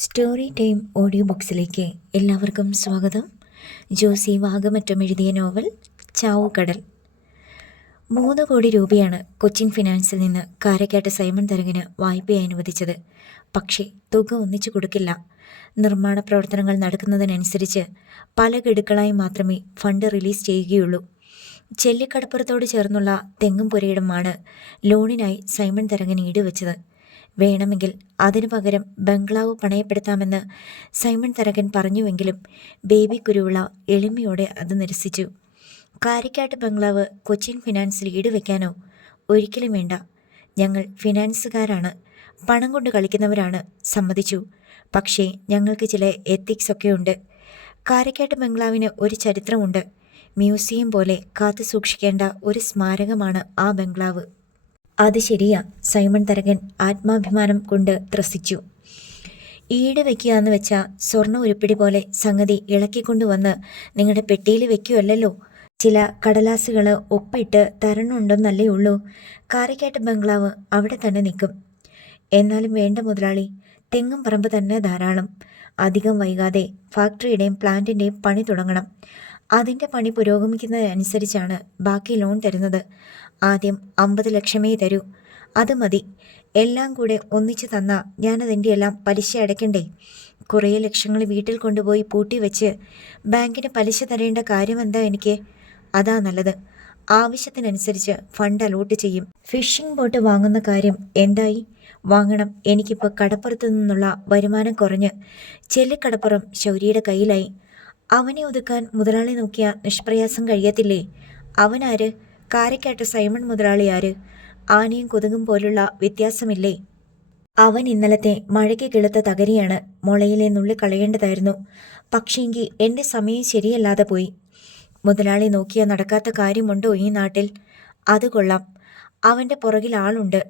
Story time audio ബുക്സിലേക്ക് എല്ലാവർക്കും സ്വാഗതം. ജോസി വാഗമറ്റം എഴുതിയ നോവൽ ചാവുകടൽ. 3 കോടി രൂപയാണ് കൊച്ചിൻ ഫിനാൻസിൽ നിന്ന് കാരക്കാട്ട് സൈമൺ തരകന് വായ്പയായി അനുവദിച്ചത്. പക്ഷേ തുക ഒന്നിച്ചു കൊടുക്കില്ല. നിർമ്മാണ പ്രവർത്തനങ്ങൾ നടക്കുന്നതിനനുസരിച്ച് പല ഗഡുക്കളായി മാത്രമേ ഫണ്ട് റിലീസ് ചെയ്യുകയുള്ളൂ. ചെല്ലിക്കടപ്പുറത്തോട് ചേർന്നുള്ള തെങ്ങും പുരയിടമാണ് ലോണിനായി സൈമൺ തരകൻ ഈടുവെച്ചത്. വേണമെങ്കിൽ അതിനു പകരം ബംഗ്ലാവ് പണയപ്പെടുത്താമെന്ന് സൈമൺ തരകൻ പറഞ്ഞുവെങ്കിലും ബേബി കുരുവിള എളിമയോടെ അത് നിരസിച്ചു. കാരിക്കാട്ട് ബംഗ്ലാവ് കൊച്ചിൻ ഫിനാൻസിൽ ഈടുവെക്കാനോ? ഒരിക്കലും വേണ്ട. ഞങ്ങൾ ഫിനാൻസുകാരാണ്, പണം കൊണ്ട് കളിക്കുന്നവരാണ്, സമ്മതിച്ചു. പക്ഷേ ഞങ്ങൾക്ക് ചില എത്തിക്സ് ഒക്കെ ഉണ്ട്. കാരിക്കാട്ട് ബംഗ്ലാവിന് ഒരു ചരിത്രമുണ്ട്. മ്യൂസിയം പോലെ കാത്തു സൂക്ഷിക്കേണ്ട ഒരു സ്മാരകമാണ് ആ ബംഗ്ലാവ്. അത് ശരിയാ, സൈമൺ തരകൻ ആത്മാഭിമാനം കൊണ്ട് ത്രസിച്ചു. ഈട് വെക്കുക എന്ന് വെച്ചാൽ സ്വർണ്ണ ഉരുപ്പിടി പോലെ സംഗതി ഇളക്കിക്കൊണ്ടുവന്ന് നിങ്ങളുടെ പെട്ടിയിൽ വെക്കുകയല്ലോ. ചില കടലാസുകൾ ഒപ്പിട്ട് തരണുണ്ടെന്നല്ലേ ഉള്ളൂ. കാരിക്കാട്ട് ബംഗ്ലാവ് അവിടെ തന്നെ നിൽക്കും. എന്നാലും വേണ്ട മുതലാളി, തെങ്ങും പറമ്പ് തന്നെ ധാരാളം. അധികം വൈകാതെ ഫാക്ടറിയുടെയും പ്ലാന്റിൻ്റെയും പണി തുടങ്ങണം. അതിൻ്റെ പണി പുരോഗമിക്കുന്നതനുസരിച്ചാണ് ബാക്കി ലോൺ തരുന്നത്. ആദ്യം 50 ലക്ഷമേ തരൂ. അത് മതി. എല്ലാം കൂടെ ഒന്നിച്ച് തന്നാൽ ഞാനതിൻ്റെ എല്ലാം പലിശ അടയ്ക്കണ്ടേ? കുറേ ലക്ഷങ്ങൾ വീട്ടിൽ കൊണ്ടുപോയി പൂട്ടിവെച്ച് ബാങ്കിന് പലിശ തരേണ്ട കാര്യമെന്താ എനിക്ക്? അതാ നല്ലത്. ആവശ്യത്തിനനുസരിച്ച് ഫണ്ട് അലോട്ട് ചെയ്യും. ഫിഷിംഗ് ബോട്ട് വാങ്ങുന്ന കാര്യം എന്തായി? വാങ്ങണം. എനിക്കിപ്പോൾ കടപ്പുറത്തു നിന്നുള്ള വരുമാനം കുറഞ്ഞ് ചെല്ലിക്കടപ്പുറം ശൗര്യയുടെ കയ്യിലായി. അവനെ ഒതുക്കാൻ മുതലാളി നോക്കിയാൽ നിഷ്പ്രയാസം കഴിയത്തില്ലേ? അവനാര്? കാരക്കാട്ട് സൈമൺ മുതലാളി ആര്? ആനയും കൊതുകും പോലുള്ള വ്യത്യാസമില്ലേ? അവൻ ഇന്നലത്തെ മഴയ്ക്ക് കിളുത്ത തകരിയാണ്. മുളയിലെ നുള്ളി കളയേണ്ടതായിരുന്നു. പക്ഷേങ്കിൽ എൻ്റെ സമയം ശരിയല്ലാതെ പോയി. മുതലാളി നോക്കിയാൽ നടക്കാത്ത കാര്യമുണ്ടോ ഈ നാട്ടിൽ? അത് കൊള്ളാം. അവൻ്റെ പുറകിൽ ആളുണ്ട്.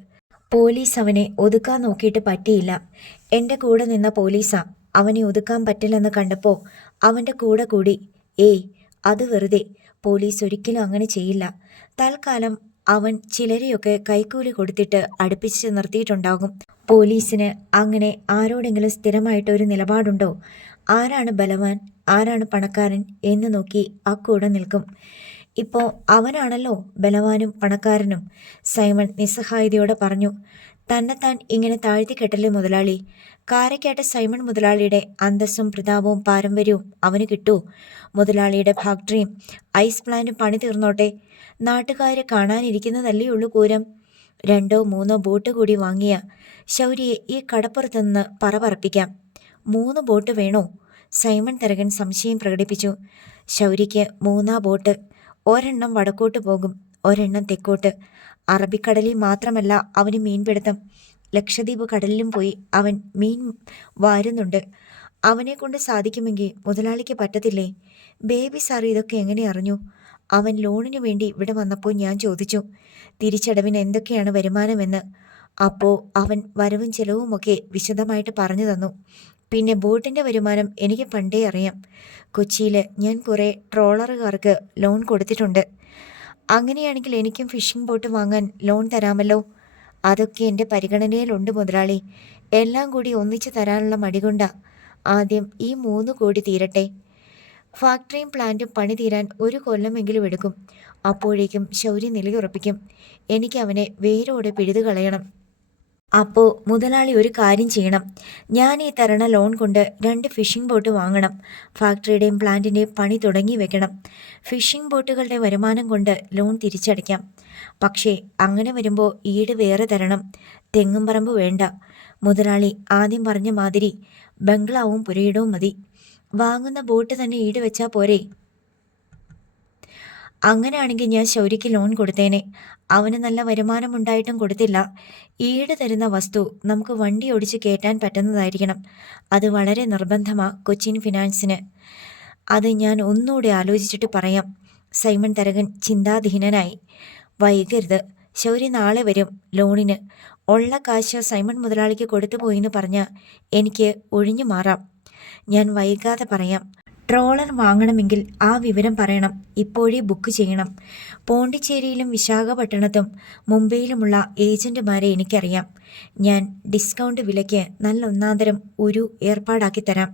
പോലീസ് അവനെ ഒതുക്കാൻ നോക്കിയിട്ട് പറ്റിയില്ല. എൻ്റെ കൂടെ നിന്ന പോലീസാ. അവനെ ഒതുക്കാൻ പറ്റില്ലെന്ന് കണ്ടപ്പോൾ അവൻ്റെ കൂടെ കൂടി. ഏയ്, അത് വെറുതെ. പോലീസ് ഒരിക്കലും അങ്ങനെ ചെയ്യില്ല. തൽക്കാലം അവൻ ചിലരെയൊക്കെ കൈക്കൂലി കൊടുത്തിട്ട് അടുപ്പിച്ച് നിർത്തിയിട്ടുണ്ടാകും. പോലീസിന് അങ്ങനെ ആരോടെങ്കിലും സ്ഥിരമായിട്ട് ഒരു നിലപാടുണ്ടോ? ആരാണ് ബലവാൻ, ആരാണ് പണക്കാരൻ എന്ന് നോക്കി ആ കൂടെ നിൽക്കും. ഇപ്പോൾ അവനാണല്ലോ ബലവാനും പണക്കാരനും. സൈമൺ നിസ്സഹായതയോടെ പറഞ്ഞു. തന്നെത്താൻ ഇങ്ങനെ താഴ്ത്തിക്കെട്ടല്ലേ മുതലാളി. കാരക്കാട്ട് സൈമൺ മുതലാളിയുടെ അന്തസ്സും പ്രതാപവും പാരമ്പര്യവും അവന് കിട്ടൂ. മുതലാളിയുടെ ഫാക്ടറിയും ഐസ് പ്ലാന്റും പണി തീർന്നോട്ടെ. നാട്ടുകാരെ കാണാനിരിക്കുന്നതല്ലേ ഉള്ളൂ പൂരം. 2 or 3 ബോട്ട് കൂടി വാങ്ങിയ ശൗര്യയെ ഈ കടപ്പുറത്ത് നിന്ന് പറപ്പിക്കാം. 3 ബോട്ട് വേണോ? സൈമൺ തരകൻ സംശയം പ്രകടിപ്പിച്ചു. ശൗര്യയ്ക്ക് 3 ബോട്ട്. ഒരെണ്ണം വടക്കോട്ട് പോകും, ഒരെണ്ണം തെക്കോട്ട്. അറബിക്കടലിൽ മാത്രമല്ല അവന് മീൻപിടുത്തം. ലക്ഷദ്വീപ് കടലിലും പോയി അവൻ മീൻ വാരുന്നുണ്ട്. അവനെ കൊണ്ട് സാധിക്കുമെങ്കിൽ മുതലാളിക്ക് പറ്റത്തില്ലേ? ബേബി സാർ ഇതൊക്കെ എങ്ങനെ അറിഞ്ഞു? അവൻ ലോണിനു വേണ്ടി ഇവിടെ വന്നപ്പോൾ ഞാൻ ചോദിച്ചു, തിരിച്ചടവിന് എന്തൊക്കെയാണ് വരുമാനമെന്ന്. അപ്പോൾ അവൻ വരവും ചെലവുമൊക്കെ വിശദമായിട്ട് പറഞ്ഞു തന്നു. പിന്നെ ബോട്ടിൻ്റെ വരുമാനം എനിക്ക് പണ്ടേ അറിയാം. കൊച്ചിയിൽ ഞാൻ കുറേ ട്രോളറുകാർക്ക് ലോൺ കൊടുത്തിട്ടുണ്ട്. അങ്ങനെയാണെങ്കിൽ എനിക്കും ഫിഷിംഗ് ബോട്ട് വാങ്ങാൻ ലോൺ തരാമല്ലോ. അതൊക്കെ എൻ്റെ പരിഗണനയിലുണ്ട് മുതലാളി. എല്ലാം കൂടി ഒന്നിച്ച് തരാനുള്ള മടികൊണ്ടാ. ആദ്യം ഈ 3 കോടി തീരട്ടെ. ഫാക്ടറിയും പ്ലാന്റും പണി തീരാൻ 1 കൊല്ലമെങ്കിലും എടുക്കും. അപ്പോഴേക്കും ശൗര്യ നിലയുറപ്പിക്കും. എനിക്ക് അവനെ വേരോടെ പിഴുതു കളയണം. അപ്പോൾ മുതലാളി ഒരു കാര്യം ചെയ്യണം. ഞാൻ ഈ തരണ ലോൺ കൊണ്ട് 2 ഫിഷിംഗ് ബോട്ട് വാങ്ങണം. ഫാക്ടറിയുടെയും പ്ലാന്റിൻ്റെയും പണി തുടങ്ങി വെക്കണം. ഫിഷിംഗ് ബോട്ടുകളുടെ വരുമാനം കൊണ്ട് ലോൺ തിരിച്ചടയ്ക്കാം. പക്ഷേ അങ്ങനെ വരുമ്പോൾ ഈട് വേറെ തരണം. തെങ്ങും പറമ്പ് വേണ്ട. മുതലാളി ആദ്യം പറഞ്ഞ മാതിരി ബംഗ്ലാവും പുരയിടവും മതി. വാങ്ങുന്ന ബോട്ട് തന്നെ ഈട് വെച്ചാൽ പോരെ? അങ്ങനെയാണെങ്കിൽ ഞാൻ ശൗര്യയ്ക്ക് ലോൺ കൊടുത്തേനെ. അവന് നല്ല വരുമാനമുണ്ടായിട്ടും കൊടുത്തില്ല. ഈട് തരുന്ന വസ്തു നമുക്ക് വണ്ടി ഓടിച്ച് കയറ്റാൻ പറ്റുന്നതായിരിക്കണം. അത് വളരെ നിർബന്ധമാണ് കൊച്ചിൻ ഫിനാൻസിന്. അത് ഞാൻ ഒന്നുകൂടെ ആലോചിച്ചിട്ട് പറയാം. സൈമൺ തരകൻ ചിന്താധീനനായി. വൈകരുത്. ശൗര്യ നാളെ വരും ലോണിന്. ഉള്ള കാശ് സൈമൺ മുതലാളിക്ക് കൊടുത്തു പോയിന്ന് പറഞ്ഞാൽ എനിക്ക് ഒഴിഞ്ഞു മാറാം. ഞാൻ വൈകാതെ പറയാം. ട്രോളർ വാങ്ങണമെങ്കിൽ ആ വിവരം പറയണം, ഇപ്പോഴേ ബുക്ക് ചെയ്യണം. പോണ്ടിച്ചേരിയിലും വിശാഖപട്ടണത്തും മുംബൈയിലുമുള്ള ഏജന്റുമാരെ എനിക്കറിയാം. ഞാൻ ഡിസ്കൗണ്ട് വിലയ്ക്ക് നല്ല ഒന്നാന്തരം ഒരു ഏർപ്പാടാക്കി തരാം.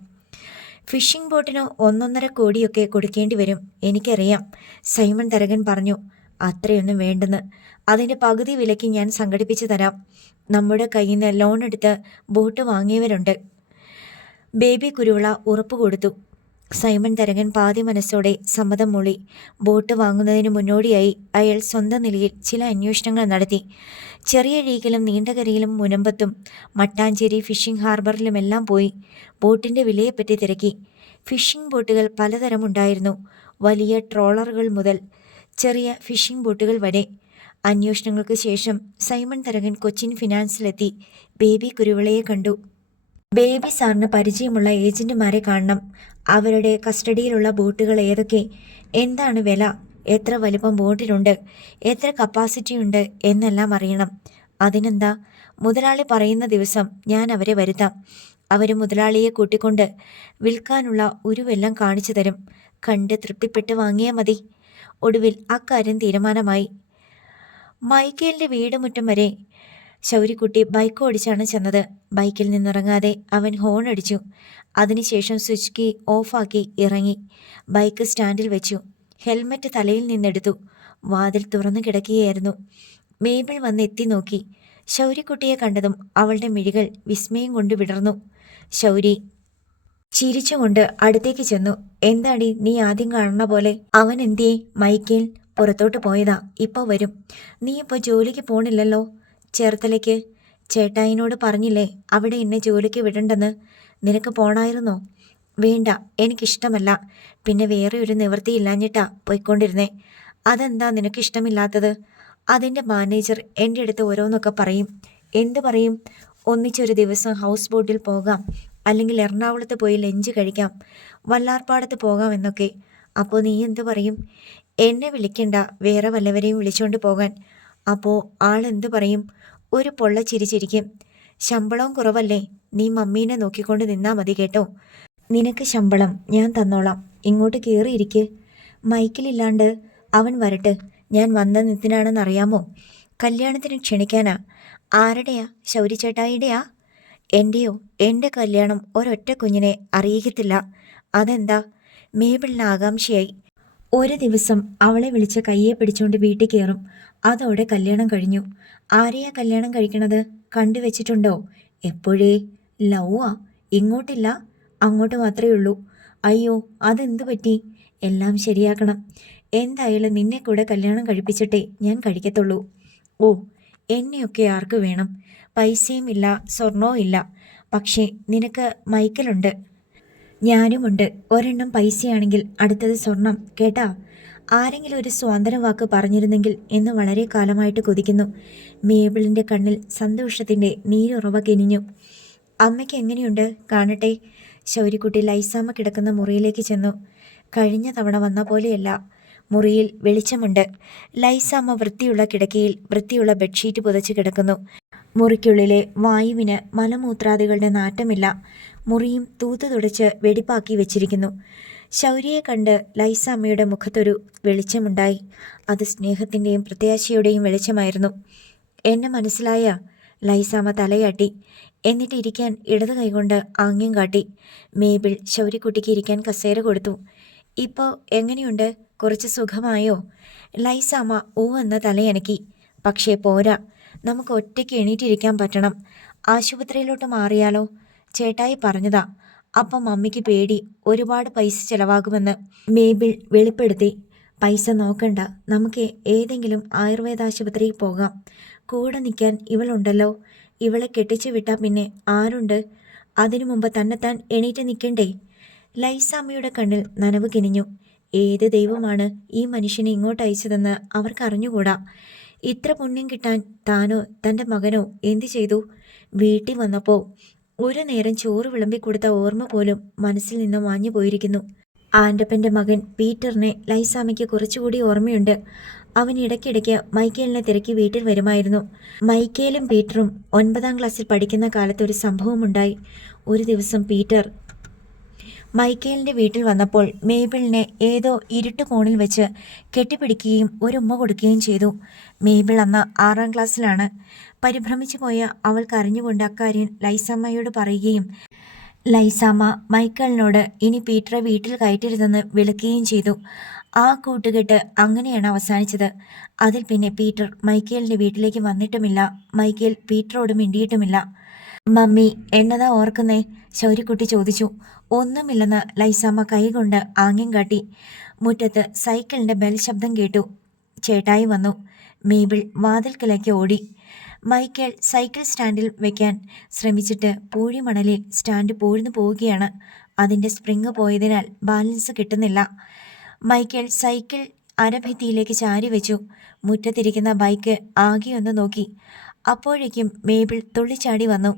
ഫിഷിംഗ് ബോട്ടിന് 1.5 കോടിയൊക്കെ കൊടുക്കേണ്ടി വരും, എനിക്കറിയാം, സൈമൺ തരകൻ പറഞ്ഞു. അത്രയൊന്നും വേണ്ടെന്ന്. അതിൻ്റെ പകുതി വിലയ്ക്ക് ഞാൻ സംഘടിപ്പിച്ചു തരാം. നമ്മുടെ കയ്യിൽ നിന്ന് ലോൺ എടുത്ത് ബോട്ട് വാങ്ങിയവരുണ്ട്. ബേബി കുരുവിള ഉറപ്പ് കൊടുത്തു. സൈമൺ തരകൻ പാതി മനസ്സോടെ സമ്മതം മൂളി. ബോട്ട് വാങ്ങുന്നതിന് മുന്നോടിയായി അയാൾ സ്വന്തം നിലയിൽ ചില അന്വേഷണങ്ങൾ നടത്തി. ചെറിയഴീകിലും നീണ്ടകരയിലും മുനമ്പത്തും മട്ടാഞ്ചേരി ഫിഷിംഗ് ഹാർബറിലുമെല്ലാം പോയി ബോട്ടിൻ്റെ വിലയെപ്പറ്റി തിരക്കി. ഫിഷിംഗ് ബോട്ടുകൾ പലതരമുണ്ടായിരുന്നു, വലിയ ട്രോളറുകൾ മുതൽ ചെറിയ ഫിഷിംഗ് ബോട്ടുകൾ വരെ. അന്വേഷണങ്ങൾക്ക് ശേഷം സൈമൺ തരകൻ കൊച്ചിൻ ഫിനാൻസിലെത്തി ബേബി കുരുവിളയെ കണ്ടു. ബേബി സാറിന് പരിചയമുള്ള ഏജന്റുമാരെ കാണണം. അവരുടെ കസ്റ്റഡിയിലുള്ള ബോട്ടുകൾ ഏതൊക്കെ, എന്താണ് വില, എത്ര വലിപ്പം ബോട്ടിലുണ്ട്, എത്ര കപ്പാസിറ്റി ഉണ്ട് എന്നെല്ലാം അറിയണം. അതിനെന്താ, മുതലാളി പറയുന്ന ദിവസം ഞാൻ അവരെ വരുത്താം. അവർ മുതലാളിയെ കൂട്ടിക്കൊണ്ട് വിൽക്കാനുള്ള ഉരുവെല്ലാം കാണിച്ചു തരും. കണ്ട് തൃപ്തിപ്പെട്ട് വാങ്ങിയാൽ മതി. ഒടുവിൽ അക്കാര്യം തീരുമാനമായി. മൈക്കേലിൻ്റെ വീടുമുറ്റം വരെ ശൗരിക്കുട്ടി ബൈക്ക് ഓടിച്ചാണ് ചെന്നത്. ബൈക്കിൽ നിന്നിറങ്ങാതെ അവൻ ഹോൺ അടിച്ചു. അതിനുശേഷം സ്വിച്ച് കീ ഓഫാക്കി ഇറങ്ങി. ബൈക്ക് സ്റ്റാൻഡിൽ വെച്ചു. ഹെൽമറ്റ് തലയിൽ നിന്നെടുത്തു. വാതിൽ തുറന്നു കിടക്കുകയായിരുന്നു. മേബിൾ വന്ന് എത്തി നോക്കി. ശൗരിക്കുട്ടിയെ കണ്ടതും അവളുടെ മിഴികൾ വിസ്മയം കൊണ്ട് വിടർന്നു. ശൗരി ചിരിച്ചുകൊണ്ട് അടുത്തേക്ക് ചെന്നു. എന്താടി നീ ആദ്യം കാണുന്ന പോലെ? അവൻ എന്തിയേ? മൈക്കേൽ പുറത്തോട്ട് പോയതാ, ഇപ്പോൾ വരും. നീ ഇപ്പോൾ ജോലിക്ക് പോണില്ലല്ലോ? ചേർത്തലേക്ക്. ചേട്ടായിനോട് പറഞ്ഞില്ലേ അവിടെ എന്നെ ജോലിക്ക് വിടണ്ടെന്ന്? നിനക്ക് പോണായിരുന്നോ? വേണ്ട, എനിക്കിഷ്ടമല്ല. പിന്നെ വേറെ ഒരു നിവൃത്തിയില്ലാഞ്ഞിട്ടാ പോയിക്കൊണ്ടിരുന്നേ. അതെന്താ നിനക്കിഷ്ടമില്ലാത്തത്? അതിൻ്റെ മാനേജർ എൻ്റെ അടുത്ത് ഓരോന്നൊക്കെ പറയും. എന്തു പറയും? ഒന്നിച്ചൊരു ദിവസം ഹൗസ് ബോട്ടിൽ പോകാം, അല്ലെങ്കിൽ എറണാകുളത്ത് പോയി ലഞ്ച് കഴിക്കാം, വല്ലാർപാടത്ത് പോകാം എന്നൊക്കെ. അപ്പോൾ നീ എന്തു പറയും? എന്നെ വിളിക്കണ്ട, വേറെ വല്ലവരെയും വിളിച്ചുകൊണ്ട് പോകാൻ. അപ്പോൾ ആളെന്തു പറയും? ഒരു പൊള്ള ചിരിച്ചിരിക്കും. ശമ്പളവും കുറവല്ലേ, നീ മമ്മീനെ നോക്കിക്കൊണ്ട് നിന്നാൽ മതി കേട്ടോ. നിനക്ക് ശമ്പളം ഞാൻ തന്നോളാം, ഇങ്ങോട്ട് കയറിയിരിക്ക്. മൈക്കിലില്ലാണ്ട് അവൻ വരട്ടെ. ഞാൻ വന്നതെന്തിനാണെന്നറിയാമോ? കല്യാണത്തിന് ക്ഷണിക്കാനാ. ആരുടെയാ? ശൗരി ചേട്ടായിയുടെയാ? എൻ്റെയോ? എൻ്റെ കല്യാണം ഒരൊറ്റ കുഞ്ഞിനെ അറിയിക്കത്തില്ല. അതെന്താ? മേബിളിന് ആകാംക്ഷയായി. ഒരു ദിവസം അവളെ വിളിച്ച് കയ്യെ പിടിച്ചുകൊണ്ട് വീട്ടിൽ കയറും. അതോടെ കല്യാണം കഴിഞ്ഞു. ആരെയാ കല്യാണം കഴിക്കണത്? കണ്ടുവച്ചിട്ടുണ്ടോ? എപ്പോഴേ? ലൗവാ? ഇങ്ങോട്ടില്ല, അങ്ങോട്ട് മാത്രമേ ഉള്ളൂ. അയ്യോ, അതെന്തു പറ്റി? എല്ലാം ശരിയാക്കണം. എന്തായാലും നിന്നെ കൂടെ കല്യാണം കഴിപ്പിച്ചിട്ടേ ഞാൻ കഴിക്കത്തുള്ളൂ. ഓ, എന്നെയൊക്കെ ആർക്ക് വേണം? പൈസയും ഇല്ല, സ്വർണവും ഇല്ല. പക്ഷേ നിനക്ക് മൈക്കലുണ്ട്, ഞാനുമുണ്ട്. ഒരെണ്ണം പൈസയാണെങ്കിൽ അടുത്തത് സ്വർണം, കേട്ടാ? ആരെങ്കിലും ഒരു സ്വാതന്ത്ര്യ വാക്ക് പറഞ്ഞിരുന്നെങ്കിൽ എന്ന് വളരെ കാലമായിട്ട് കൊതിക്കുന്നു. മേബിളിൻ്റെ കണ്ണിൽ സന്തോഷത്തിൻ്റെ നീരുറവ കിനിഞ്ഞു. അമ്മയ്ക്ക് എങ്ങനെയുണ്ട്? കാണട്ടെ. ശൗരിക്കുട്ടി ലൈസാമ്മ കിടക്കുന്ന മുറിയിലേക്ക് ചെന്നു. കഴിഞ്ഞ തവണ വന്ന പോലെയല്ല. മുറിയിൽ വെളിച്ചമുണ്ട്. ലൈസാമ്മ വൃത്തിയുള്ള കിടക്കയിൽ വൃത്തിയുള്ള ബെഡ്ഷീറ്റ് പുതച്ച് കിടക്കുന്നു. മുറിക്കുള്ളിലെ വായുവിന് മലമൂത്രാദികളുടെ നാറ്റമില്ല. മുറിയും തൂത്തു തുടച്ച് വെടിപ്പാക്കി വെച്ചിരിക്കുന്നു. ശൗര്യയെ കണ്ട് ലൈസാമ്മയുടെ മുഖത്തൊരു വെളിച്ചമുണ്ടായി. അത് സ്നേഹത്തിൻ്റെയും പ്രത്യാശയുടെയും വെളിച്ചമായിരുന്നു. എന്നെ മനസ്സിലായ? ലൈസാമ്മ തലയാട്ടി. എന്നിട്ട് ഇരിക്കാൻ ഇടത് കൈകൊണ്ട് ആംഗ്യം കാട്ടി. മേബിൾ ശൗര്യക്കുട്ടിക്ക് ഇരിക്കാൻ കസേര കൊടുത്തു. ഇപ്പോൾ എങ്ങനെയുണ്ട്? കുറച്ച് സുഖമായോ? ലൈസാമ്മ ഊ എന്ന തലയനക്കി. പക്ഷേ പോരാ, നമുക്ക് ഒറ്റയ്ക്ക് എണീറ്റിരിക്കാൻ പറ്റണം. ആശുപത്രിയിലോട്ട് മാറിയാലോ? ചേട്ടായി പറഞ്ഞതാ. അപ്പം മമ്മിക്ക് പേടി, ഒരുപാട് പൈസ ചിലവാകുമെന്ന് മേബിൾ വെളിപ്പെടുത്തി. പൈസ നോക്കണ്ട, നമുക്ക് ഏതെങ്കിലും ആയുർവേദ ആശുപത്രിയിൽ പോകാം. കൂടെ നിൽക്കാൻ ഇവളുണ്ടല്ലോ. ഇവളെ കെട്ടിച്ചു വിട്ടാൽ പിന്നെ ആരുണ്ട്? അതിനു മുമ്പ് തന്നെത്താൻ എണീറ്റ് നിൽക്കണ്ടേ? ലൈസാമ്മയുടെ കണ്ണിൽ നനവ് കിനിഞ്ഞു. ഏത് ദൈവമാണ് ഈ മനുഷ്യനെ ഇങ്ങോട്ട് അയച്ചതെന്ന് അവർക്കറിഞ്ഞുകൂടാ. ഇത്ര പുണ്യം കിട്ടാൻ താനോ തൻ്റെ മകനോ എന്തു ചെയ്തു? വീട്ടിൽ വന്നപ്പോൾ ഒരു നേരം ചോറ് വിളമ്പിക്കൊടുത്ത ഓർമ്മ പോലും മനസ്സിൽ നിന്ന് മാഞ്ഞു പോയിരിക്കുന്നു. ആൻ്റപ്പൻ്റെ മകൻ പീറ്ററിനെ ലൈസാമ്മയ്ക്ക് കുറച്ചുകൂടി ഓർമ്മയുണ്ട്. അവൻ ഇടയ്ക്കിടയ്ക്ക് മൈക്കേലിനെ തിരക്കി വീട്ടിൽ വരുമായിരുന്നു. മൈക്കേലും പീറ്ററും 9ാം ക്ലാസ്സിൽ പഠിക്കുന്ന കാലത്ത് ഒരു സംഭവമുണ്ടായി. ഒരു ദിവസം പീറ്റർ മൈക്കേലിൻ്റെ വീട്ടിൽ വന്നപ്പോൾ മേബിളിനെ ഏതോ ഇരുട്ട് കോണിൽ വെച്ച് കെട്ടിപ്പിടിക്കുകയും ഒരു ഉമ്മ കൊടുക്കുകയും ചെയ്തു. മേബിൾ അന്ന് 6ാം ക്ലാസ്സിലാണ്. പരിഭ്രമിച്ചു പോയ അവൾ കരഞ്ഞുകൊണ്ട് അക്കാര്യം ലൈസാമ്മയോട് പറയുകയും ലൈസാമ്മ മൈക്കിളിനോട് ഇനി പീറ്ററെ വീട്ടിൽ കയറ്റരുതെന്ന് വിളിക്കുകയും ചെയ്തു. ആ കൂട്ടുകെട്ട് അങ്ങനെയാണ് അവസാനിച്ചത്. അതിൽ പിന്നെ പീറ്റർ മൈക്കേലിൻ്റെ വീട്ടിലേക്ക് വന്നിട്ടുമില്ല. മൈക്കേൽ പീറ്ററോട് മിണ്ടിയിട്ടുമില്ല. മമ്മി എന്നതാ ഓർക്കുന്നേ? ശൗര്യക്കുട്ടി ചോദിച്ചു. ഒന്നുമില്ലെന്ന് ലൈസാമ്മ കൈകൊണ്ട് ആംഗ്യം കാട്ടി. മുറ്റത്ത് സൈക്കിളിൻ്റെ ബെൽ ശബ്ദം കേട്ടു. ചേട്ടായി വന്നു. മേബിൾ വാതിൽക്കലേക്ക് ഓടി. മൈക്കേൽ സൈക്കിൾ സ്റ്റാൻഡിൽ വെക്കാൻ ശ്രമിച്ചിട്ട് പൂഴിമണലിൽ സ്റ്റാൻഡ് പൂഴ്ന്നു പോവുകയാണ്. അതിൻ്റെ സ്പ്രിങ് പോയതിനാൽ ബാലൻസ് കിട്ടുന്നില്ല. മൈക്കേൽ സൈക്കിൾ അരഭിത്തിയിലേക്ക് ചാരി വെച്ചു. മുറ്റത്തിരിക്കുന്ന ബൈക്ക് ആകെയൊന്ന് നോക്കി. അപ്പോഴേക്കും മേബിൾ തുള്ളിച്ചാടി വന്നു.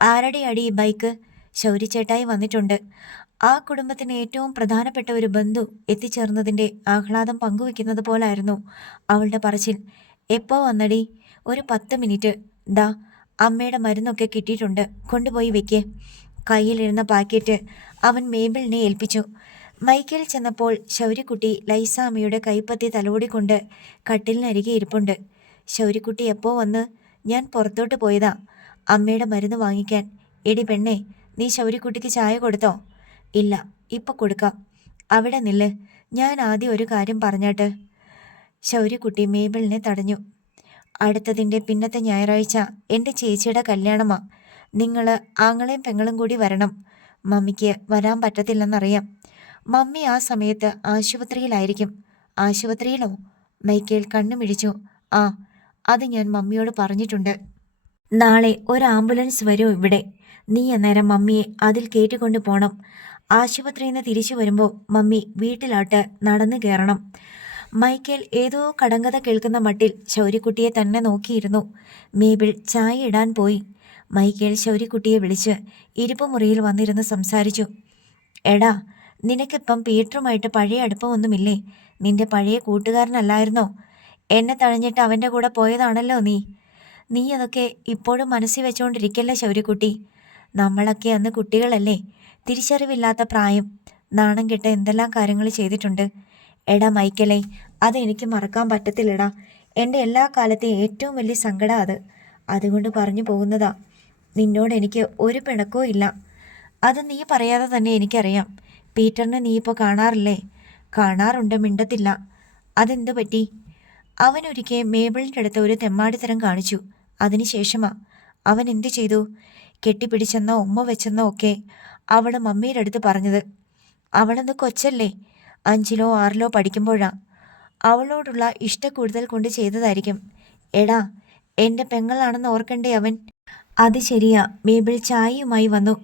ആരുടെ അടി ബൈക്ക്? ശൗര്യച്ചേട്ടായി വന്നിട്ടുണ്ട്. ആ കുടുംബത്തിന് ഏറ്റവും പ്രധാനപ്പെട്ട ഒരു ബന്ധു എത്തിച്ചേർന്നതിൻ്റെ ആഹ്ലാദം പങ്കുവെക്കുന്നത് പോലായിരുന്നു അവളുടെ പറച്ചിൽ. എപ്പോ വന്നടി? ഒരു 10 മിനിറ്റ്. ദാ അമ്മയുടെ മരുന്നൊക്കെ കിട്ടിയിട്ടുണ്ട്, കൊണ്ടുപോയി വെക്കേ. കയ്യിലിരുന്ന പാക്കറ്റ് അവൻ മേബിളിനെ ഏൽപ്പിച്ചു. മൈക്കേൽ ചെന്നപ്പോൾ ശൗര്യക്കുട്ടി ലൈസാമ്മയുടെ കൈപ്പത്തി തലോടിക്കൊണ്ട് കട്ടിലിനരികെ ഇരിപ്പുണ്ട്. ശൗര്യക്കുട്ടി എപ്പോ വന്ന്? ഞാൻ പുറത്തോട്ട് പോയതാ അമ്മയുടെ മരുന്ന് വാങ്ങിക്കാൻ. എടി പെണ്ണേ, നീ ശൗര്യക്കുട്ടിക്ക് ചായ കൊടുത്തോ? ഇല്ല, ഇപ്പം കൊടുക്കാം. അവിടെ നില്ല്, ഞാൻ ആദ്യം ഒരു കാര്യം പറഞ്ഞാട്ട്. ശൗര്യക്കുട്ടി മേബിളിനെ തടഞ്ഞു. അടുത്തതിൻ്റെ പിന്നത്തെ ഞായറാഴ്ച എൻ്റെ ചേച്ചിയുടെ കല്യാണമാ. നിങ്ങൾ ആങ്ങളെയും പെങ്ങളും കൂടി വരണം. മമ്മിക്ക് വരാൻ പറ്റത്തില്ലെന്നറിയാം. മമ്മി ആ സമയത്ത് ആശുപത്രിയിലായിരിക്കും. ആശുപത്രിയിലോ? മൈക്കേൽ കണ്ണുമിഴിച്ചു. ആ, അത് ഞാൻ മമ്മിയോട് പറഞ്ഞിട്ടുണ്ട്. നാളെ ഒരു ആംബുലൻസ് വരും ഇവിടെ. നീ അന്നേരം മമ്മിയെ അതിൽ കയറ്റിക്കൊണ്ട് പോണം. ആശുപത്രിയിൽ നിന്ന് തിരിച്ചു വരുമ്പോൾ മമ്മി വീട്ടിലോട്ട് നടന്നു കയറണം. മൈക്കേൽ ഏതോ കടങ്കഥ കേൾക്കുന്ന മട്ടിൽ ശൗര്യക്കുട്ടിയെ തന്നെ നോക്കിയിരുന്നു. മേബിൾ ചായ ഇടാൻ പോയി. മൈക്കേൽ ശൗര്യക്കുട്ടിയെ വിളിച്ച് ഇരിപ്പുമുറിയിൽ വന്നിരുന്ന് സംസാരിച്ചു. എടാ, നിനക്കിപ്പം പീറ്ററുമായിട്ട് പഴയ അടുപ്പമൊന്നുമില്ലേ? നിന്റെ പഴയ കൂട്ടുകാരനല്ലായിരുന്നോ? എന്നെ തഴഞ്ഞിട്ട് അവൻ്റെ കൂടെ പോയതാണല്ലോ നീ അതൊക്കെ ഇപ്പോഴും മനസ്സിൽ വെച്ചുകൊണ്ടിരിക്കല്ലേ ശൗര്യക്കുട്ടി? നമ്മളൊക്കെ അന്ന് കുട്ടികളല്ലേ, തിരിച്ചറിവില്ലാത്ത പ്രായം. നാണം കെട്ട എന്തെല്ലാം കാര്യങ്ങൾ ചെയ്തിട്ടുണ്ട്. എടാ മൈക്കലേ, അതെനിക്ക് മറക്കാൻ പറ്റത്തില്ലടാ. എൻ്റെ എല്ലാ കാലത്തെയും ഏറ്റവും വലിയ സങ്കടം അത്. അതുകൊണ്ട് പറഞ്ഞു പോകുന്നതാ. നിന്നോട് എനിക്ക് ഒരു പിണക്കവും ഇല്ല. അത് നീ പറയാതെ തന്നെ എനിക്കറിയാം. പീറ്ററിനെ നീ ഇപ്പോൾ കാണാറില്ലേ? കാണാറുണ്ട്, മിണ്ടത്തില്ല. അതെന്തു പറ്റി? അവനൊരിക്കൽ മേബിളിൻ്റെ അടുത്ത് ഒരു തെമ്മാടിത്തരം കാണിച്ചു. അതിനുശേഷമാ അവൻ എന്തു ചെയ്തു? കെട്ടിപ്പിടിച്ചെന്നോ ഉമ്മ വെച്ചെന്നോ ഒക്കെ അവൾ മമ്മിയുടെ അടുത്ത് പറഞ്ഞത്. അവളൊന്ന് കൊച്ചല്ലേ, 5ലോ 6ലോ പഠിക്കുമ്പോഴാ. അവളോടുള്ള ഇഷ്ടക്കൂടുതൽ കൊണ്ട് ചെയ്തതായിരിക്കും. എടാ, എൻ്റെ പെങ്ങളാണെന്ന് ഓർക്കണ്ടേ അവൻ? അത് ശരിയാ. മേബിൾ ചായയുമായി വന്നു.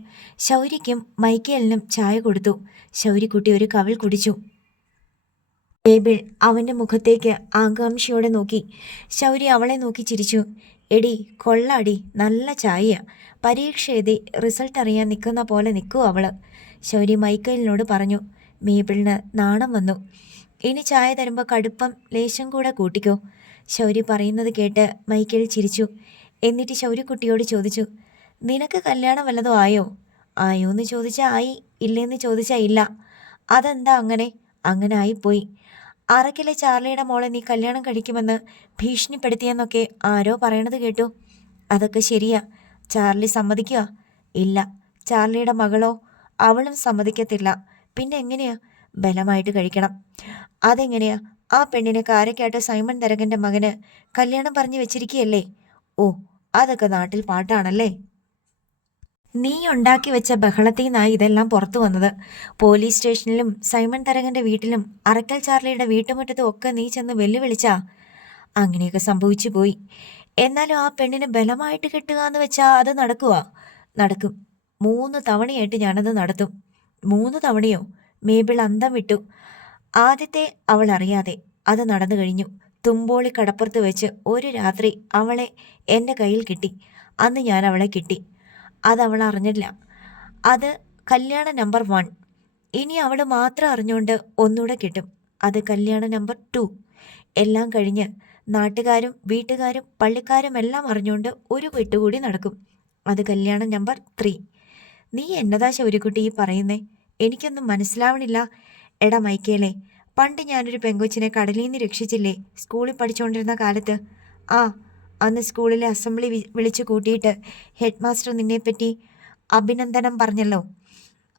ശൗര്യയ്ക്കും മൈക്കേലിനും ചായ കൊടുത്തു. ശൗര്യക്കുട്ടി ഒരു കവിൾ കുടിച്ചു. മേബിൾ അവൻ്റെ മുഖത്തേക്ക് ആകാംക്ഷയോടെ നോക്കി. ശൗര്യ അവളെ നോക്കി ചിരിച്ചു. എടി കൊള്ളാടി, നല്ല ചായയാ. പരീക്ഷ എഴുതി റിസൾട്ട് അറിയാൻ നിൽക്കുന്ന പോലെ നിൽക്കൂ അവള്. ശൗര്യ മൈക്കേലിനോട് പറഞ്ഞു. മേബിളിന് നാണം വന്നു. ഇനി ചായ തരുമ്പോൾ കടുപ്പം ലേശം കൂടെ കൂട്ടിക്കോ. ശൗര്യ പറയുന്നത് കേട്ട് മൈക്കേൽ ചിരിച്ചു. എന്നിട്ട് ശൗര്യക്കുട്ടിയോട് ചോദിച്ചു, നിനക്ക് കല്യാണം വല്ലതും ആയോ? ആയോന്ന് ചോദിച്ചാൽ ആയി, ഇല്ലെന്ന് ചോദിച്ചാൽ ഇല്ല. അതെന്താ അങ്ങനെ? അങ്ങനെ ആയിപ്പോയി. അറക്കിലെ ചാർലിയുടെ മോളെ നീ കല്യാണം കഴിക്കുമെന്ന് ഭീഷണിപ്പെടുത്തിയെന്നൊക്കെ ആരോ പറയണത് കേട്ടു. അതൊക്കെ ശരിയാ. ചാർലി സമ്മതിക്കുക? ഇല്ല. ചാർലിയുടെ മകളോ? അവളും സമ്മതിക്കത്തില്ല. പിന്നെ എങ്ങനെയാ? ബലമായിട്ട് കഴിക്കണം. അതെങ്ങനെയാ? ആ പെണ്ണിനെ കാരക്കാട്ട് സൈമൺ തരകൻ്റെ മകന് കല്യാണം പറഞ്ഞു വെച്ചിരിക്കുകയല്ലേ? ഓ, അതൊക്കെ നാട്ടിൽ പാട്ടാണല്ലേ. നീ ഉണ്ടാക്കി വെച്ച ബഹളത്തിൽ നിന്നായി ഇതെല്ലാം പുറത്തു വന്നത്. പോലീസ് സ്റ്റേഷനിലും സൈമൺ തരകൻ്റെ വീട്ടിലും അറക്കൽ ചാർലിയുടെ വീട്ടുമുറ്റത്തും ഒക്കെ നീ ചെന്ന് വെല്ലുവിളിച്ചാ. അങ്ങനെയൊക്കെ സംഭവിച്ചു പോയി. എന്നാലും ആ പെണ്ണിനെ ബലമായിട്ട് കിട്ടുക എന്ന് വെച്ചാൽ അത് നടക്കുവാ? നടക്കും. 3 തവണയായിട്ട് ഞാനത് നടത്തും. 3 തവണയോ? മേബിൾ അന്തം വിട്ടു. ആദ്യത്തെ അവൾ അറിയാതെ അത് നടന്നു കഴിഞ്ഞു. തുമ്പോളി കടപ്പുറത്ത് വെച്ച് ഒരു രാത്രി അവളെ എൻ്റെ കയ്യിൽ കിട്ടി. അന്ന് ഞാൻ അവളെ കിട്ടി. അതവൾ അറിഞ്ഞില്ല. അത് കല്യാണ നമ്പർ 1. ഇനി അവൾ മാത്രം അറിഞ്ഞുകൊണ്ട് ഒന്നുകൂടെ കിട്ടും. അത് കല്യാണ നമ്പർ 2. എല്ലാം കഴിഞ്ഞ് നാട്ടുകാരും വീട്ടുകാരും പള്ളിക്കാരും എല്ലാം അറിഞ്ഞുകൊണ്ട് ഒരു വെട്ടുകൂടി നടക്കും. അത് കല്യാണ നമ്പർ 3. നീ എന്നതാ ശൗര്യക്കുട്ടി ഈ പറയുന്നേ? എനിക്കൊന്നും മനസ്സിലാവണില്ല. എടാ മൈക്കേലേ, പണ്ട് ഞാനൊരു പെങ്കൊച്ചിനെ കടലിൽ നിന്ന് രക്ഷിച്ചില്ലേ സ്കൂളിൽ പഠിച്ചുകൊണ്ടിരുന്ന കാലത്ത്? ആ, അന്ന് സ്കൂളിലെ അസംബ്ലി വിളിച്ചു കൂട്ടിയിട്ട് ഹെഡ് മാസ്റ്റർ നിന്നെപ്പറ്റി അഭിനന്ദനം പറഞ്ഞല്ലോ.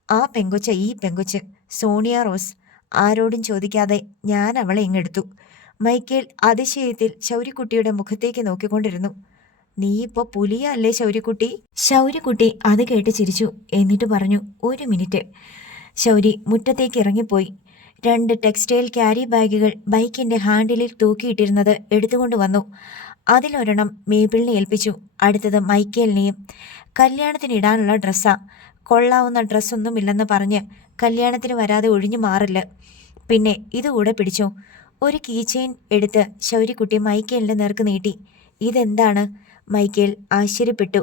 ആ പെങ്കൊച്ച ഈ പെങ്കൊച്ച് സോണിയ റോസ്. ആരോടും ചോദിക്കാതെ ഞാൻ അവളെ ഇങ്ങെടുത്തു. മൈക്കേൽ അതിശയത്തിൽ ശൗര്യക്കുട്ടിയുടെ മുഖത്തേക്ക് നോക്കിക്കൊണ്ടിരുന്നു. നീ ഇപ്പോൾ പുലിയല്ലേ ശൗര്യക്കുട്ടി? ശൗര്യക്കുട്ടി അത് കേട്ട് ചിരിച്ചു. എന്നിട്ട് പറഞ്ഞു, 1 മിനിറ്റ്. ശൗരി മുറ്റത്തേക്ക് ഇറങ്ങിപ്പോയി. 2 ടെക്സ്റ്റൈൽ ക്യാരി ബാഗുകൾ ബൈക്കിന്റെ ഹാൻഡിലിൽ തൂക്കിയിട്ടിരുന്നത് എടുത്തുകൊണ്ട് വന്നു. അതിലൊരെണ്ണം മേബിളിനെ ഏൽപ്പിച്ചു. അടുത്തത് മൈക്കേലിനെയും. കല്യാണത്തിനിടാനുള്ള ഡ്രസ്സാ. കൊള്ളാവുന്ന ഡ്രസ്സൊന്നുമില്ലെന്ന് പറഞ്ഞ് കല്യാണത്തിന് വരാതെ ഒഴിഞ്ഞു മാറില്ല. പിന്നെ ഇതുകൂടെ പിടിച്ചോ. ഒരു കീ ചെയിൻ എടുത്ത് ശൗര്യക്കുട്ടി മൈക്കേലിന്റെ നേർക്ക് നീട്ടി. ഇതെന്താണ്? മൈക്കേൽ ആശ്ചര്യപ്പെട്ടു.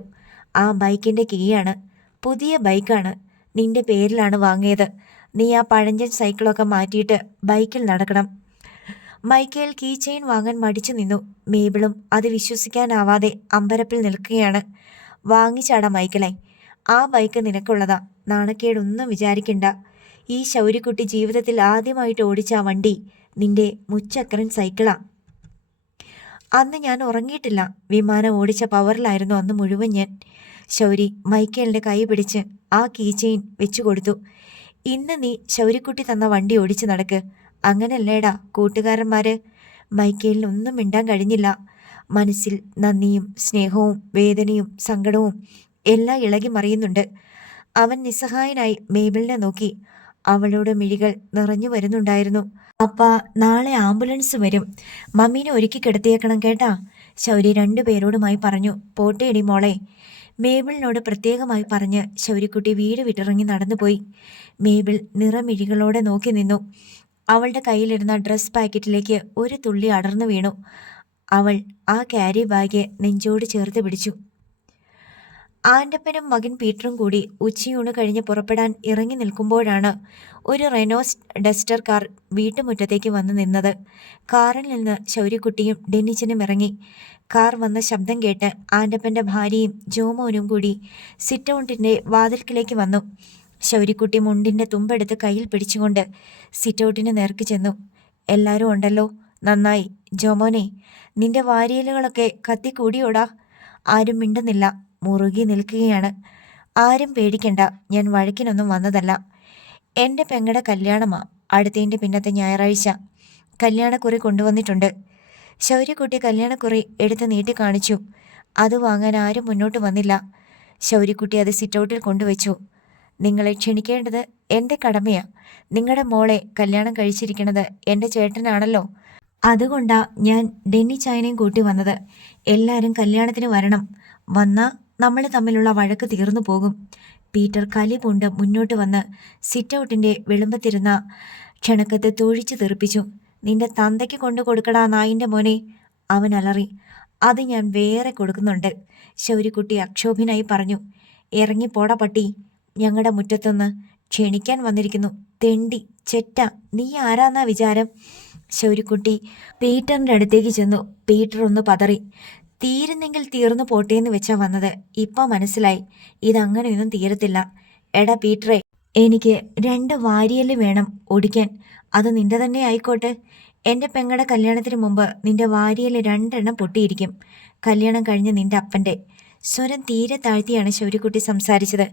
ആ ബൈക്കിന്റെ കീയാണ്. പുതിയ ബൈക്കാണ്. നിന്റെ പേരിലാണ് വാങ്ങിയത്. നീ ആ പഴഞ്ചൻ സൈക്കിളൊക്കെ മാറ്റിയിട്ട് ബൈക്കിൽ നടക്കണം. മൈക്കേൽ കീ ചെയിൻ വാങ്ങാൻ മടിച്ചു നിന്നു. മേബിളും അത് വിശ്വസിക്കാനാവാതെ അമ്പരപ്പിൽ നിൽക്കുകയാണ്. വാങ്ങിച്ചാടാ മൈക്കിളെ, ആ ബൈക്ക് നിനക്കുള്ളതാ. നാണക്കേടൊന്നും വിചാരിക്കണ്ട. ഈ ശൗര്യക്കുട്ടി ജീവിതത്തിൽ ആദ്യമായിട്ട് ഓടിച്ച ആ വണ്ടി നിന്റെ മുച്ചക്രൻ സൈക്കിളാ. അന്ന് ഞാൻ ഉറങ്ങിയിട്ടില്ല. വിമാനം ഓടിച്ച പവറിലായിരുന്നു അന്ന് മുഴുവൻ ഞാൻ. ശൗരി മൈക്കേലിൻ്റെ കൈ പിടിച്ച് ആ കീ ചെയിൻ വെച്ചു കൊടുത്തു. ഇന്ന് നീ ശൗര്യക്കുട്ടി തന്ന വണ്ടി ഓടിച്ചു നടക്ക്. അങ്ങനല്ലേടാ കൂട്ടുകാരന്മാര്? മൈക്കേലിനൊന്നും മിണ്ടാൻ കഴിഞ്ഞില്ല. മനസ്സിൽ നന്ദിയും സ്നേഹവും വേദനയും സങ്കടവും എല്ലാം ഇളകി മറിയുന്നുണ്ട്. അവൻ നിസ്സഹായനായി മേബിളിനെ നോക്കി. അവളുടെ മിഴികൾ നിറഞ്ഞു വരുന്നുണ്ടായിരുന്നു. അപ്പ നാളെ ആംബുലൻസ് വരും. മമ്മീനെ ഒരുക്കി കിടത്തിയേക്കണം കേട്ടാ, ശൗരി 2 പേരോടുമായി പറഞ്ഞു. പോട്ടേടി മോളെ. മേബിളിനോട് പ്രത്യേകമായി പറഞ്ഞ് ശൗര്യക്കുട്ടി വീട് വിട്ടിറങ്ങി നടന്നുപോയി. മേബിൾ നിറമിഴികളോടെ നോക്കി നിന്നു. അവളുടെ കയ്യിലിരുന്ന ഡ്രസ് പാക്കറ്റിലേക്ക് ഒരു തുള്ളി അടർന്നു വീണു. അവൾ ആ ക്യാരി ബാഗ് നെഞ്ചോട് ചേർത്ത് പിടിച്ചു. ആൻ്റപ്പനും മകൻ പീറ്ററും കൂടി ഉച്ചയൂണ് കഴിഞ്ഞ് പുറപ്പെടാൻ ഇറങ്ങി നിൽക്കുമ്പോഴാണ് ഒരു റെനോസ് ഡസ്റ്റർ കാർ വീട്ടുമുറ്റത്തേക്ക് വന്നു നിന്നത്. കാറിൽ നിന്ന് ശൗര്യക്കുട്ടിയും ഡെന്നിച്ചനും ഇറങ്ങി. കാർ വന്ന ശബ്ദം കേട്ട് ആൻ്റപ്പൻ്റെ ഭാര്യയും ജോമോനും കൂടി സിറ്റൗട്ടിൻ്റെ വാതിൽക്കിലേക്ക് വന്നു. ശൗര്യക്കുട്ടി മുണ്ടിൻ്റെ തുമ്പെടുത്ത് കയ്യിൽ പിടിച്ചുകൊണ്ട് സിറ്റൗട്ടിന് നേർക്ക് ചെന്നു. എല്ലാവരും ഉണ്ടല്ലോ, നന്നായി. ജോമോനെ, നിന്റെ വാരിയലുകളൊക്കെ കത്തിക്കൂടിയോടാ? ആരും മിണ്ടുന്നില്ല, മുറുകി നിൽക്കുകയാണ്. ആരും പേടിക്കണ്ട, ഞാൻ വഴക്കിനൊന്നും വന്നതല്ല. എൻ്റെ പെങ്ങളുടെ കല്യാണമാ, അടുത്തതിൻ്റെ പിന്നത്തെ ഞായറാഴ്ച. കല്യാണക്കുറി കൊണ്ടുവന്നിട്ടുണ്ട്. ശൗര്യക്കുട്ടി കല്യാണക്കുറി എടുത്ത് നീട്ടി കാണിച്ചു. അത് വാങ്ങാൻ ആരും മുന്നോട്ട് വന്നില്ല. ശൗര്യക്കുട്ടി അത് സിറ്റൗട്ടിൽ കൊണ്ടുവച്ചു. നിങ്ങളെ ക്ഷണിക്കേണ്ടത് എൻ്റെ കടമയാ. നിങ്ങളുടെ മോളെ കല്യാണം കഴിച്ചിരിക്കുന്നത് എൻ്റെ ചേട്ടനാണല്ലോ. അതുകൊണ്ടാ ഞാൻ ഡെന്നി ചായനെയും കൂട്ടി വന്നത്. എല്ലാവരും കല്യാണത്തിന് വരണം. വന്നാൽ നമ്മൾ തമ്മിലുള്ള വഴക്ക് തീർന്നു പോകും. പീറ്റർ കലി പൂണ്ട് മുന്നോട്ട് വന്ന് സിറ്റൗട്ടിൻ്റെ വിളമ്പത്തിരുന്ന ക്ഷണക്കത്ത് തൊഴിച്ചു തെറിപ്പിച്ചു. നിന്റെ തന്തയ്ക്ക് കൊണ്ടു കൊടുക്കടാ നായിൻ്റെ മോനെ, അവൻ അലറി. അത് ഞാൻ വേറെ കൊടുക്കുന്നുണ്ട്, ശൗര്യക്കുട്ടി അക്ഷോഭ്യനായി പറഞ്ഞു. ഇറങ്ങിപ്പോടാ പട്ടി, ഞങ്ങളുടെ മുറ്റത്തുനിന്ന് ക്ഷണിക്കാൻ വന്നിരിക്കുന്നു. തെണ്ടി ചെറ്റ, നീ ആരാന്നാ വിചാരം? ശൗര്യക്കുട്ടി പീറ്ററിൻ്റെ അടുത്തേക്ക് ചെന്നു. പീറ്റർ ഒന്ന് പതറി. തീരുന്നെങ്കിൽ തീർന്നു പോട്ടേന്ന് വെച്ചാ വന്നത്. ഇപ്പം മനസ്സിലായി, ഇതങ്ങനെയൊന്നും തീരത്തില്ല. എടാ പീറ്ററെ, എനിക്ക് 2 വാരിയല് വേണം ഒടിക്കാൻ. അത് നിന്റെ തന്നെ ആയിക്കോട്ടെ. എൻ്റെ പെങ്ങളുടെ കല്യാണത്തിന് മുമ്പ് നിന്റെ വാരിയല് 2 എണ്ണം പൊട്ടിയിരിക്കും. കല്യാണം കഴിഞ്ഞ് നിന്റെ അപ്പൻ്റെ. സ്വരം തീരെ താഴ്ത്തിയാണ് ശൗര്യക്കുട്ടി സംസാരിച്ചത്.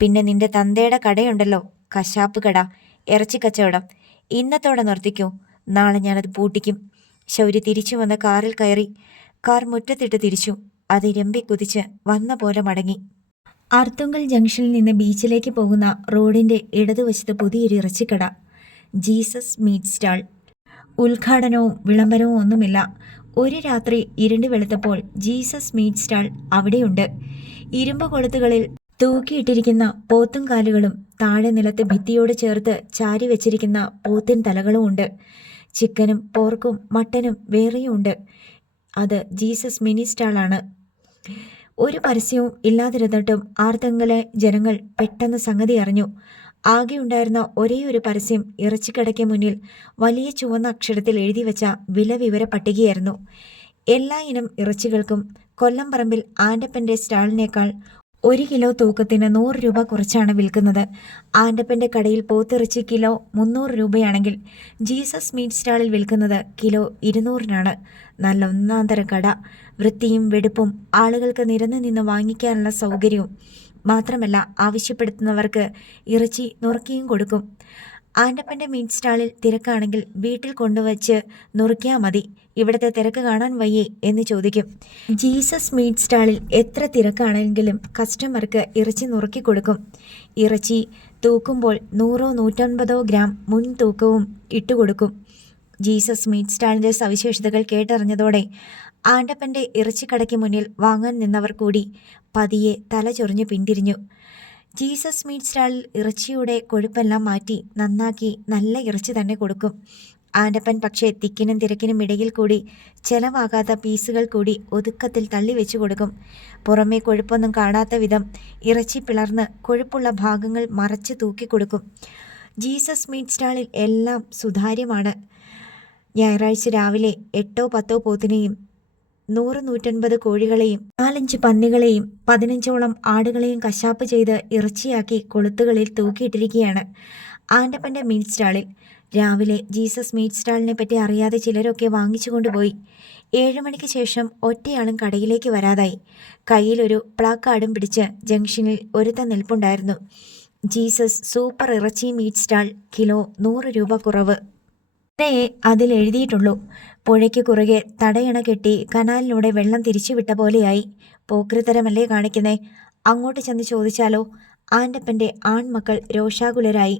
പിന്നെ നിന്റെ തന്തയുടെ കടയുണ്ടല്ലോ, കശാപ്പ് കട, ഇറച്ചി കച്ചവടം, ഇന്നത്തോടെ നിർത്തിക്കോ. നാളെ ഞാനത് പൂട്ടിക്കും. ശൗര്യ തിരിച്ചു വന്ന കാറിൽ കയറി. കാർ മുറ്റത്തിട്ട് തിരിച്ചു. അത് ഇരമ്പി കുതിച്ച് വന്ന പോലെ മടങ്ങി. അർത്തുങ്കൽ ജംഗ്ഷനിൽ നിന്ന് ബീച്ചിലേക്ക് പോകുന്ന റോഡിൻ്റെ ഇടതുവശത്ത് പുതിയൊരു ഇറച്ചിക്കട, ജീസസ് മീറ്റ് സ്റ്റാൾ. ഉദ്ഘാടനവും വിളംബരവും ഒന്നുമില്ല. ഒരു രാത്രി ഇരുണ്ട് വെളുത്തപ്പോൾ ജീസസ് മീറ്റ് സ്റ്റാൾ അവിടെയുണ്ട്. ഇരുമ്പ് കൊളുത്തുകളിൽ തൂക്കിയിട്ടിരിക്കുന്ന പോത്തും കാലുകളും താഴെ നിലത്ത് ഭിത്തിയോട് ചേർത്ത് ചാരി വെച്ചിരിക്കുന്ന പോത്തിൻ തലകളും ഉണ്ട്. ചിക്കനും പോർക്കും മട്ടനും വേറെയും ഉണ്ട്. അത് ജീസസ് മിനി സ്റ്റാളാണ്. ഒരു പരസ്യവും ഇല്ലാതിരുന്നിട്ടും ആർത്തങ്കലെ ജനങ്ങൾ പെട്ടെന്ന് സംഗതി അറിഞ്ഞു. ആകെ ഉണ്ടായിരുന്ന ഒരേയൊരു പരസ്യം ഇറച്ചിക്കടയ്ക്ക് മുന്നിൽ വലിയ ചുവന്ന അക്ഷരത്തിൽ എഴുതി വെച്ച വില വിവര പട്ടികയായിരുന്നു. എല്ലാ ഇനം ഇറച്ചികൾക്കും കൊല്ലംപറമ്പിൽ ആൻ്റപ്പൻ്റെ സ്റ്റാളിനേക്കാൾ 1 കിലോ തൂക്കത്തിന് 100 രൂപ കുറച്ചാണ് വിൽക്കുന്നത്. ആൻ്റപ്പൻ്റെ കടയിൽ പോത്തിറച്ചി കിലോ 300 രൂപയാണെങ്കിൽ ജീസസ് മീറ്റ് സ്റ്റാളിൽ വിൽക്കുന്നത് കിലോ 200-നാണ്. നല്ല ഒന്നാന്തര കട. വൃത്തിയും വെടുപ്പും, ആളുകൾക്ക് നിരന്നു നിന്ന് വാങ്ങിക്കാനുള്ള സൗകര്യവും. മാത്രമല്ല, ആവശ്യപ്പെടുന്നവർക്ക് ഇറച്ചി നുറുക്കിയും കൊടുക്കും. ആൻ്റപ്പൻ്റെ മീറ്റ് സ്റ്റാളിൽ തിരക്കാണെങ്കിൽ വീട്ടിൽ കൊണ്ടുവച്ച് നുറുക്കിയാൽ മതി. ഇവിടുത്തെ തിരക്ക് കാണാൻ വയ്യേ എന്ന് ചോദിക്കും. ജീസസ് മീറ്റ് സ്റ്റാളിൽ എത്ര തിരക്കാണെങ്കിലും കസ്റ്റമർക്ക് ഇറച്ചി നുറുക്കി കൊടുക്കും. ഇറച്ചി തൂക്കുമ്പോൾ 100-150 ഗ്രാം മുൻ തൂക്കവും ഇട്ടുകൊടുക്കും. ജീസസ് മീറ്റ് സ്റ്റാളിൻ്റെ സവിശേഷതകൾ കേട്ടറിഞ്ഞതോടെ ആൻ്റപ്പൻ്റെ ഇറച്ചിക്കടയ്ക്ക് മുന്നിൽ വാങ്ങാൻ നിന്നവർ കൂടി പതിയെ തല ചൊറിഞ്ഞു പിന്തിരിഞ്ഞു. ജീസസ് മീറ്റ് സ്റ്റാളിൽ ഇറച്ചിയുടെ കൊഴുപ്പെല്ലാം മാറ്റി നന്നാക്കി നല്ല ഇറച്ചി തന്നെ കൊടുക്കും. ആൻ്റപ്പൻ പക്ഷേ തിക്കിനും തിരക്കിനും ഇടയിൽ കൂടി ചെലവാകാത്ത പീസുകൾ കൂടി ഒതുക്കത്തിൽ തള്ളി വെച്ചു കൊടുക്കും. പുറമേ കൊഴുപ്പൊന്നും കാണാത്ത വിധം ഇറച്ചി പിളർന്ന് കൊഴുപ്പുള്ള ഭാഗങ്ങൾ മറച്ച് തൂക്കിക്കൊടുക്കും. ജീസസ് മീറ്റ് സ്റ്റാളിൽ എല്ലാം സുതാര്യമാണ്. ഞായറാഴ്ച രാവിലെ 8-10 പോത്തിനെയും 100-150 കോഴികളെയും 4-5 പന്നികളെയും 15ഓളം ആടുകളെയും കശാപ്പ് ചെയ്ത് ഇറച്ചിയാക്കി കൊളുത്തുകളിൽ തൂക്കിയിട്ടിരിക്കുകയാണ് ആൻ്റപ്പൻ്റെ മീറ്റ് സ്റ്റാളിൽ. രാവിലെ ജീസസ് മീറ്റ് സ്റ്റാളിനെ പറ്റി അറിയാതെ ചിലരൊക്കെ വാങ്ങിച്ചു കൊണ്ടുപോയി. 7 മണിക്ക് ശേഷം ഒറ്റയാളും കടയിലേക്ക് വരാതായി. കയ്യിലൊരു പ്ലാക്കാർഡും പിടിച്ച് ജംഗ്ഷനിൽ ഒരുത്തൻ നിൽപ്പുണ്ടായിരുന്നു. ജീസസ് സൂപ്പർ ഇറച്ചി മീറ്റ് സ്റ്റാൾ, കിലോ 100 രൂപ കുറവ്. അതിൽ എഴുതിയിട്ടുള്ളൂ. പുഴയ്ക്ക് കുറുകെ തടയണ കെട്ടി കനാലിലൂടെ വെള്ളം തിരിച്ചുവിട്ട പോലെയായി. പോക്രിത്തരമല്ലേ കാണിക്കുന്നേ? അങ്ങോട്ട് ചെന്ന് ചോദിച്ചാലോ? ആൻ്റപ്പൻ്റെ ആൺമക്കൾ രോഷാകുലരായി.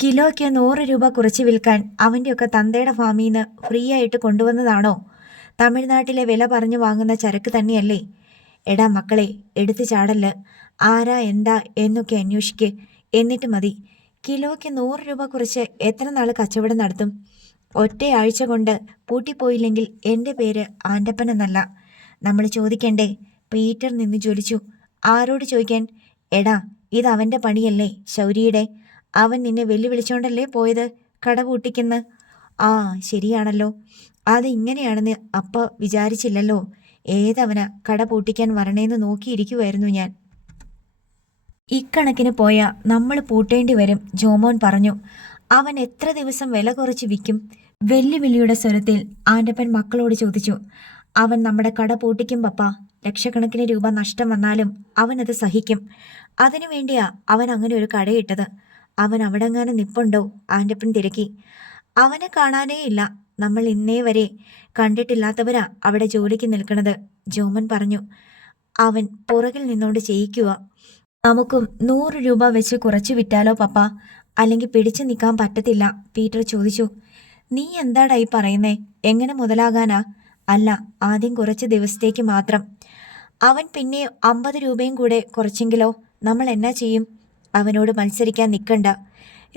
കിലോയ്ക്ക് 100 രൂപ കുറച്ച് വിൽക്കാൻ അവൻ്റെയൊക്കെ തന്തയുടെ ഫാമിൽ നിന്ന് ഫ്രീ ആയിട്ട് കൊണ്ടുവന്നതാണോ? തമിഴ്നാട്ടിലെ വില പറഞ്ഞു വാങ്ങുന്ന ചരക്ക് തന്നെയല്ലേ? എടാ മക്കളെ, എടുത്തു ചാടല്. ആരാ എന്താ എന്നൊക്കെ അന്വേഷിക്ക്. എന്നിട്ട് മതി. കിലോയ്ക്ക് 100 രൂപ കുറച്ച് എത്ര നാൾ കച്ചവടം നടത്തും? ഒറ്റയാഴ്ച കൊണ്ട് പൂട്ടിപ്പോയില്ലെങ്കിൽ എൻ്റെ പേര് ആൻ്റപ്പൻ എന്നല്ല. നമ്മൾ ചോദിക്കണ്ടേ? പീറ്റർ നിന്ന് ജ്വലിച്ചു. ആരോട് ചോദിക്കാൻ? എടാ, ഇത് അവൻ്റെ പണിയല്ലേ, ശൗരിയുടെ. അവൻ നിന്നെ വെല്ലുവിളിച്ചോണ്ടല്ലേ പോയത് കട പൂട്ടിക്കുന്ന്. ആ ശരിയാണല്ലോ. അത് ഇങ്ങനെയാണെന്ന് അപ്പ വിചാരിച്ചില്ലല്ലോ. ഏതവനാ കട പൂട്ടിക്കാൻ വരണേന്ന് നോക്കിയിരിക്കുമായിരുന്നു ഞാൻ. ഇക്കണക്കിന് പോയാൽ നമ്മൾ പൂട്ടേണ്ടി വരും, ജോമോൻ പറഞ്ഞു. അവൻ എത്ര ദിവസം വില കുറച്ച് വിൽക്കും? വെല്ലുവിളിയുടെ സ്വരത്തിൽ ആൻ്റപ്പൻ മക്കളോട് ചോദിച്ചു. അവൻ നമ്മുടെ കട പൂട്ടിക്കും പപ്പ. ലക്ഷക്കണക്കിന് രൂപ നഷ്ടം വന്നാലും അവനത് സഹിക്കും. അതിനു വേണ്ടിയാ അവൻ അങ്ങനെ ഒരു കടയിട്ടത്. അവൻ അവിടെങ്ങാനും നിപ്പുണ്ടോ? ആൻ്റപ്പൻ തിരക്കി. അവനെ കാണാനേ ഇല്ല. നമ്മൾ ഇന്നേ വരെ കണ്ടിട്ടില്ലാത്തവരാ അവിടെ ജോലിക്ക് നിൽക്കണത്, ജോമൻ പറഞ്ഞു. അവൻ പുറകിൽ നിന്നോണ്ട് ചെയ്യിക്കുക. നമുക്കും 100 രൂപ വെച്ച് കുറച്ച് വിറ്റാലോ പപ്പ? അല്ലെങ്കിൽ പിടിച്ചു നിൽക്കാൻ പറ്റത്തില്ല, പീറ്റർ ചോദിച്ചു. നീ എന്താടായി പറയുന്നേ? എങ്ങനെ മുതലാകാനാ? അല്ല, ആദ്യം കുറച്ച് ദിവസത്തേക്ക് മാത്രം. അവൻ പിന്നെ 50 രൂപയും കൂടെ കുറച്ചെങ്കിലോ? നമ്മൾ എന്നാ ചെയ്യും? അവനോട് മത്സരിക്കാൻ നിൽക്കണ്ട.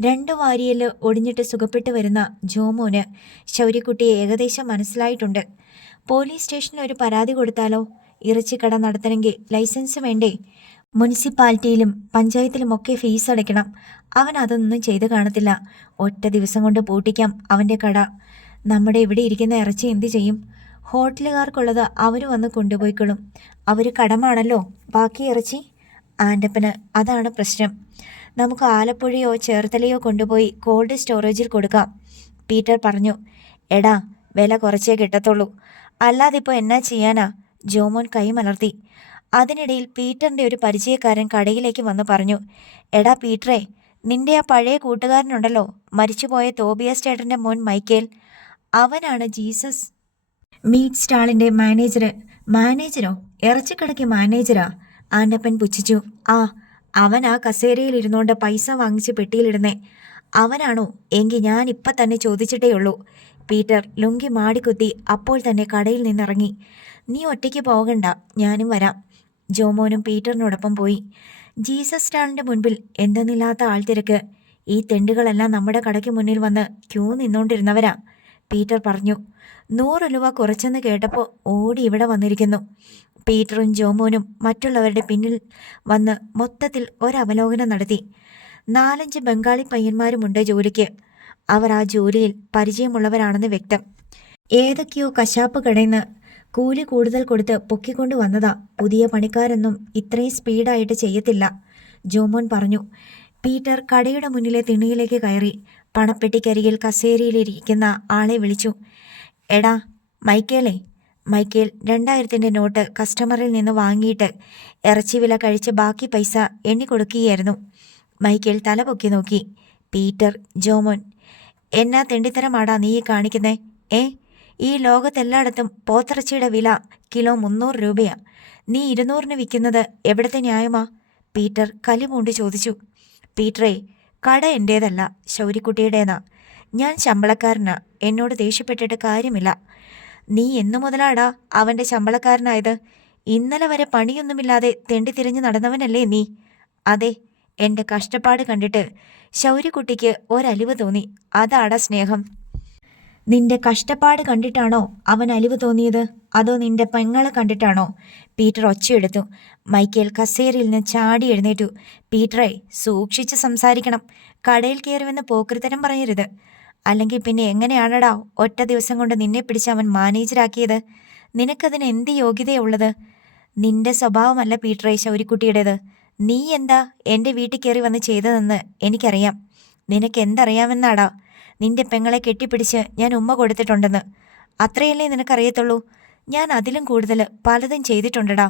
2 വാരിയല് ഒടിഞ്ഞിട്ട് സുഖപ്പെട്ടു വരുന്ന ജോമോന് ശൗര്യക്കുട്ടിയെ ഏകദേശം മനസ്സിലായിട്ടുണ്ട്. പോലീസ് സ്റ്റേഷനിൽ ഒരു പരാതി കൊടുത്താലോ? ഇറച്ചിക്കട നടത്തണമെങ്കിൽ ലൈസൻസ് വേണ്ടേ? മുനിസിപ്പാലിറ്റിയിലും പഞ്ചായത്തിലുമൊക്കെ ഫീസ് അടയ്ക്കണം. അവൻ അതൊന്നും ചെയ്ത് കാണത്തില്ല. ഒറ്റ ദിവസം കൊണ്ട് പൂട്ടിക്കാം അവൻ്റെ കട. നമ്മുടെ ഇവിടെ ഇരിക്കുന്ന ഇറച്ചി എന്തു ചെയ്യും? ഹോട്ടലുകാർക്കുള്ളത് അവർ വന്ന് കൊണ്ടുപോയിക്കൊള്ളും. അവർ കടമാണല്ലോ ബാക്കി ഇറച്ചി. ആൻ്റപ്പന് അതാണ് പ്രശ്നം. നമുക്ക് ആലപ്പുഴയോ ചേർത്തലയോ കൊണ്ടുപോയി കോൾഡ് സ്റ്റോറേജിൽ കൊടുക്കാം, പീറ്റർ പറഞ്ഞു. എടാ, വില കുറച്ചേ കിട്ടത്തുള്ളൂ. അല്ലാതിപ്പോൾ എന്നാ ചെയ്യാനാ? ജോമോൻ കൈമലർത്തി. അതിനിടയിൽ പീറ്ററിൻ്റെ ഒരു പരിചയക്കാരൻ കടയിലേക്ക് വന്ന് പറഞ്ഞു. എടാ പീറ്ററെ, നിന്റെ ആ പഴയ കൂട്ടുകാരനുണ്ടല്ലോ, മരിച്ചുപോയ തോബിയാസ് ചേട്ടൻ്റെ മോൻ മൈക്കേൽ. അവനാണ് ജീസസ് മീറ്റ് സ്റ്റാളിൻ്റെ മാനേജർ. മാനേജരോ? ഇറച്ചിക്കടയ്ക്ക് മാനേജരാ? ആൻ്റപ്പൻ പുച്ഛിച്ചു. ആ, അവൻ ആ കസേരയിൽ ഇരുന്നുകൊണ്ട് പൈസ വാങ്ങിച്ച് പെട്ടിയിലിടുന്നേ. അവനാണോ? എങ്കിൽ ഞാൻ ഇപ്പം തന്നെ ചോദിച്ചിട്ടേ ഉള്ളൂ. പീറ്റർ ലുങ്കി മാടിക്കുത്തി അപ്പോൾ തന്നെ കടയിൽ നിന്നിറങ്ങി. നീ ഒറ്റയ്ക്ക് പോകണ്ട, ഞാനും വരാം. ജോമോനും പീറ്ററിനോടൊപ്പം പോയി. ജീസസ് സ്റ്റാളിൻ്റെ മുൻപിൽ എന്തെന്നില്ലാത്ത ആൾത്തിരക്ക്. ഈ തെണ്ടുകളെല്ലാം നമ്മുടെ കടയ്ക്ക് മുന്നിൽ വന്ന് ക്യൂ നിന്നുകൊണ്ടിരുന്നവരാ, പീറ്റർ പറഞ്ഞു. 100 രൂപ കുറച്ചെന്ന് കേട്ടപ്പോൾ ഓടി ഇവിടെ വന്നിരിക്കുന്നു. പീറ്ററും ജോമോനും മറ്റുള്ളവരുടെ പിന്നിൽ വന്ന് മൊത്തത്തിൽ ഒരവലോകനം നടത്തി. 4-5 ബംഗാളി പയ്യന്മാരുമുണ്ട് ജോലിക്ക്. അവർ ആ ജോലിയിൽ പരിചയമുള്ളവരാണെന്ന് വ്യക്തം. ഏതൊക്കെയോ കശാപ്പ് കടയിൽ നിന്ന് കൂലി കൂടുതൽ കൊടുത്ത് പൊക്കിക്കൊണ്ട് വന്നതാ. പുതിയ പണിക്കാരൊന്നും ഇത്രയും സ്പീഡായിട്ട് ചെയ്യത്തില്ല, ജോമോൻ പറഞ്ഞു. പീറ്റർ കടയുടെ മുന്നിലെ തിണ്ണയിലേക്ക് കയറി പണപ്പെട്ടിക്കരികിൽ കസേരയിലിരിക്കുന്ന ആളെ വിളിച്ചു. എടാ മൈക്കേലേ. മൈക്കേൽ 2000-ൻ്റെ നോട്ട് കസ്റ്റമറിൽ നിന്ന് വാങ്ങിയിട്ട് ഇറച്ചി വില കഴിച്ച് ബാക്കി പൈസ എണ്ണിക്കൊടുക്കുകയായിരുന്നു. മൈക്കേൽ തല പൊക്കി നോക്കി. പീറ്റർ, ജോമോൻ, എന്നാ തെണ്ടിത്തരമാടാ നീ കാണിക്കുന്നേ? ഈ ലോകത്തെല്ലായിടത്തും പോത്തിറച്ചിയുടെ വില കിലോ 300 രൂപയാ. നീ 200-ന് വിൽക്കുന്നത് എവിടത്തെ ന്യായമാ? പീറ്റർ കലിമൂണ്ടി ചോദിച്ചു. പീറ്ററേ, കട എൻ്റേതല്ല, ശൗരിക്കുട്ടിയുടേതാ. ഞാൻ ശമ്പളക്കാരനാ. എന്നോട് ദേഷ്യപ്പെട്ടിട്ട് കാര്യമില്ല. നീ എന്നു മുതലാടാ അവൻ്റെ ശമ്പളക്കാരനായത്? ഇന്നലെ വരെ പണിയൊന്നുമില്ലാതെ തെണ്ടിത്തിരിഞ്ഞ് നടന്നവനല്ലേ നീ? അതെ, എൻ്റെ കഷ്ടപ്പാട് കണ്ടിട്ട് ശൗരിക്കുട്ടിക്ക് ഒരലിവ് തോന്നി. അതാടാ സ്നേഹം. നിന്റെ കഷ്ടപ്പാട് കണ്ടിട്ടാണോ അവൻ അലിവ് തോന്നിയത്, അതോ നിന്റെ പെങ്ങളെ കണ്ടിട്ടാണോ? പീറ്റർ ഒച്ചയെടുത്തു. മൈക്കേൽ കസേരയിൽ നിന്ന് ചാടി എഴുന്നേറ്റു. പീറ്ററെ, സൂക്ഷിച്ച് സംസാരിക്കണം. കടയിൽ കയറുമെന്ന് പോക്കൃത്തരം പറയരുത്. അല്ലെങ്കിൽ പിന്നെ എങ്ങനെയാണടാ ഒറ്റ ദിവസം കൊണ്ട് നിന്നെ പിടിച്ച് അവൻ മാനേജരാക്കിയത്? നിനക്കതിന് എന്ത് യോഗ്യതയുള്ളത്? നിന്റെ സ്വഭാവമല്ല പീറ്ററെ ശൗരിക്കുട്ടിയുടേത്. നീ എന്താ എൻ്റെ വീട്ടിൽ കയറി വന്ന് ചെയ്തതെന്ന് എനിക്കറിയാം. നിനക്ക് എന്തറിയാമെന്നാടാ? നിന്റെ പെങ്ങളെ കെട്ടിപ്പിടിച്ച് ഞാൻ ഉമ്മ കൊടുത്തിട്ടുണ്ടെന്ന്. അത്രയല്ലേ നിനക്കറിയത്തുള്ളൂ? ഞാൻ അതിലും കൂടുതൽ പലതും ചെയ്തിട്ടുണ്ടടാ.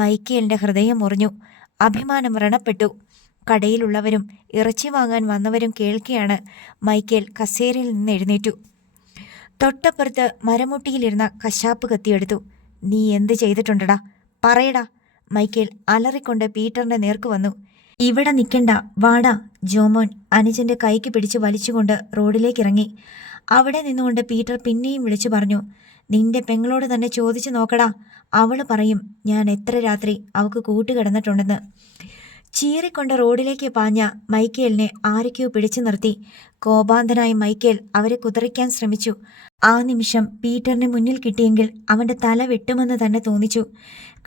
മൈക്കേലിൻ്റെ ഹൃദയം മുറിഞ്ഞു. അഭിമാനം വ്രണപ്പെട്ടു. കടയിലുള്ളവരും ഇറച്ചി വാങ്ങാൻ വന്നവരും കേൾക്കെയാണ് മൈക്കേൽ കസേരയിൽ നിന്ന് എഴുന്നേറ്റു. തൊട്ടപ്പുറത്ത് മരമുട്ടിയിലിരുന്ന കശാപ്പ് കത്തിയെടുത്തു. നീ എന്ത് ചെയ്തിട്ടുണ്ടടാ? പറയടാ. മൈക്കേൽ അലറിക്കൊണ്ട് പീറ്ററിൻ്റെ നേർക്ക് വന്നു. ഇവിടെ നിൽക്കണ്ട, വാടാ. ജോമോൻ അനുജൻ്റെ കൈക്ക് പിടിച്ച് വലിച്ചുകൊണ്ട് റോഡിലേക്കിറങ്ങി. അവിടെ നിന്നുകൊണ്ട് പീറ്റർ പിന്നെയും വിളിച്ചു പറഞ്ഞു. നിന്റെ പെങ്ങളോട് തന്നെ ചോദിച്ചു നോക്കടാ. അവള് പറയും ഞാൻ എത്ര രാത്രി അവൾക്ക് കൂട്ടുകിടന്നിട്ടുണ്ടെന്ന്. ചീറിക്കൊണ്ട് റോഡിലേക്ക് പാഞ്ഞ മൈക്കേലിനെ ആരൊക്കെയോ പിടിച്ചു നിർത്തി. കോപാന്തനായി മൈക്കേൽ അവരെ കുതറിക്കാൻ ശ്രമിച്ചു. ആ നിമിഷം പീറ്ററിനെ മുന്നിൽ കിട്ടിയെങ്കിൽ അവൻ്റെ തല വെട്ടുമെന്ന് തന്നെ തോന്നിച്ചു.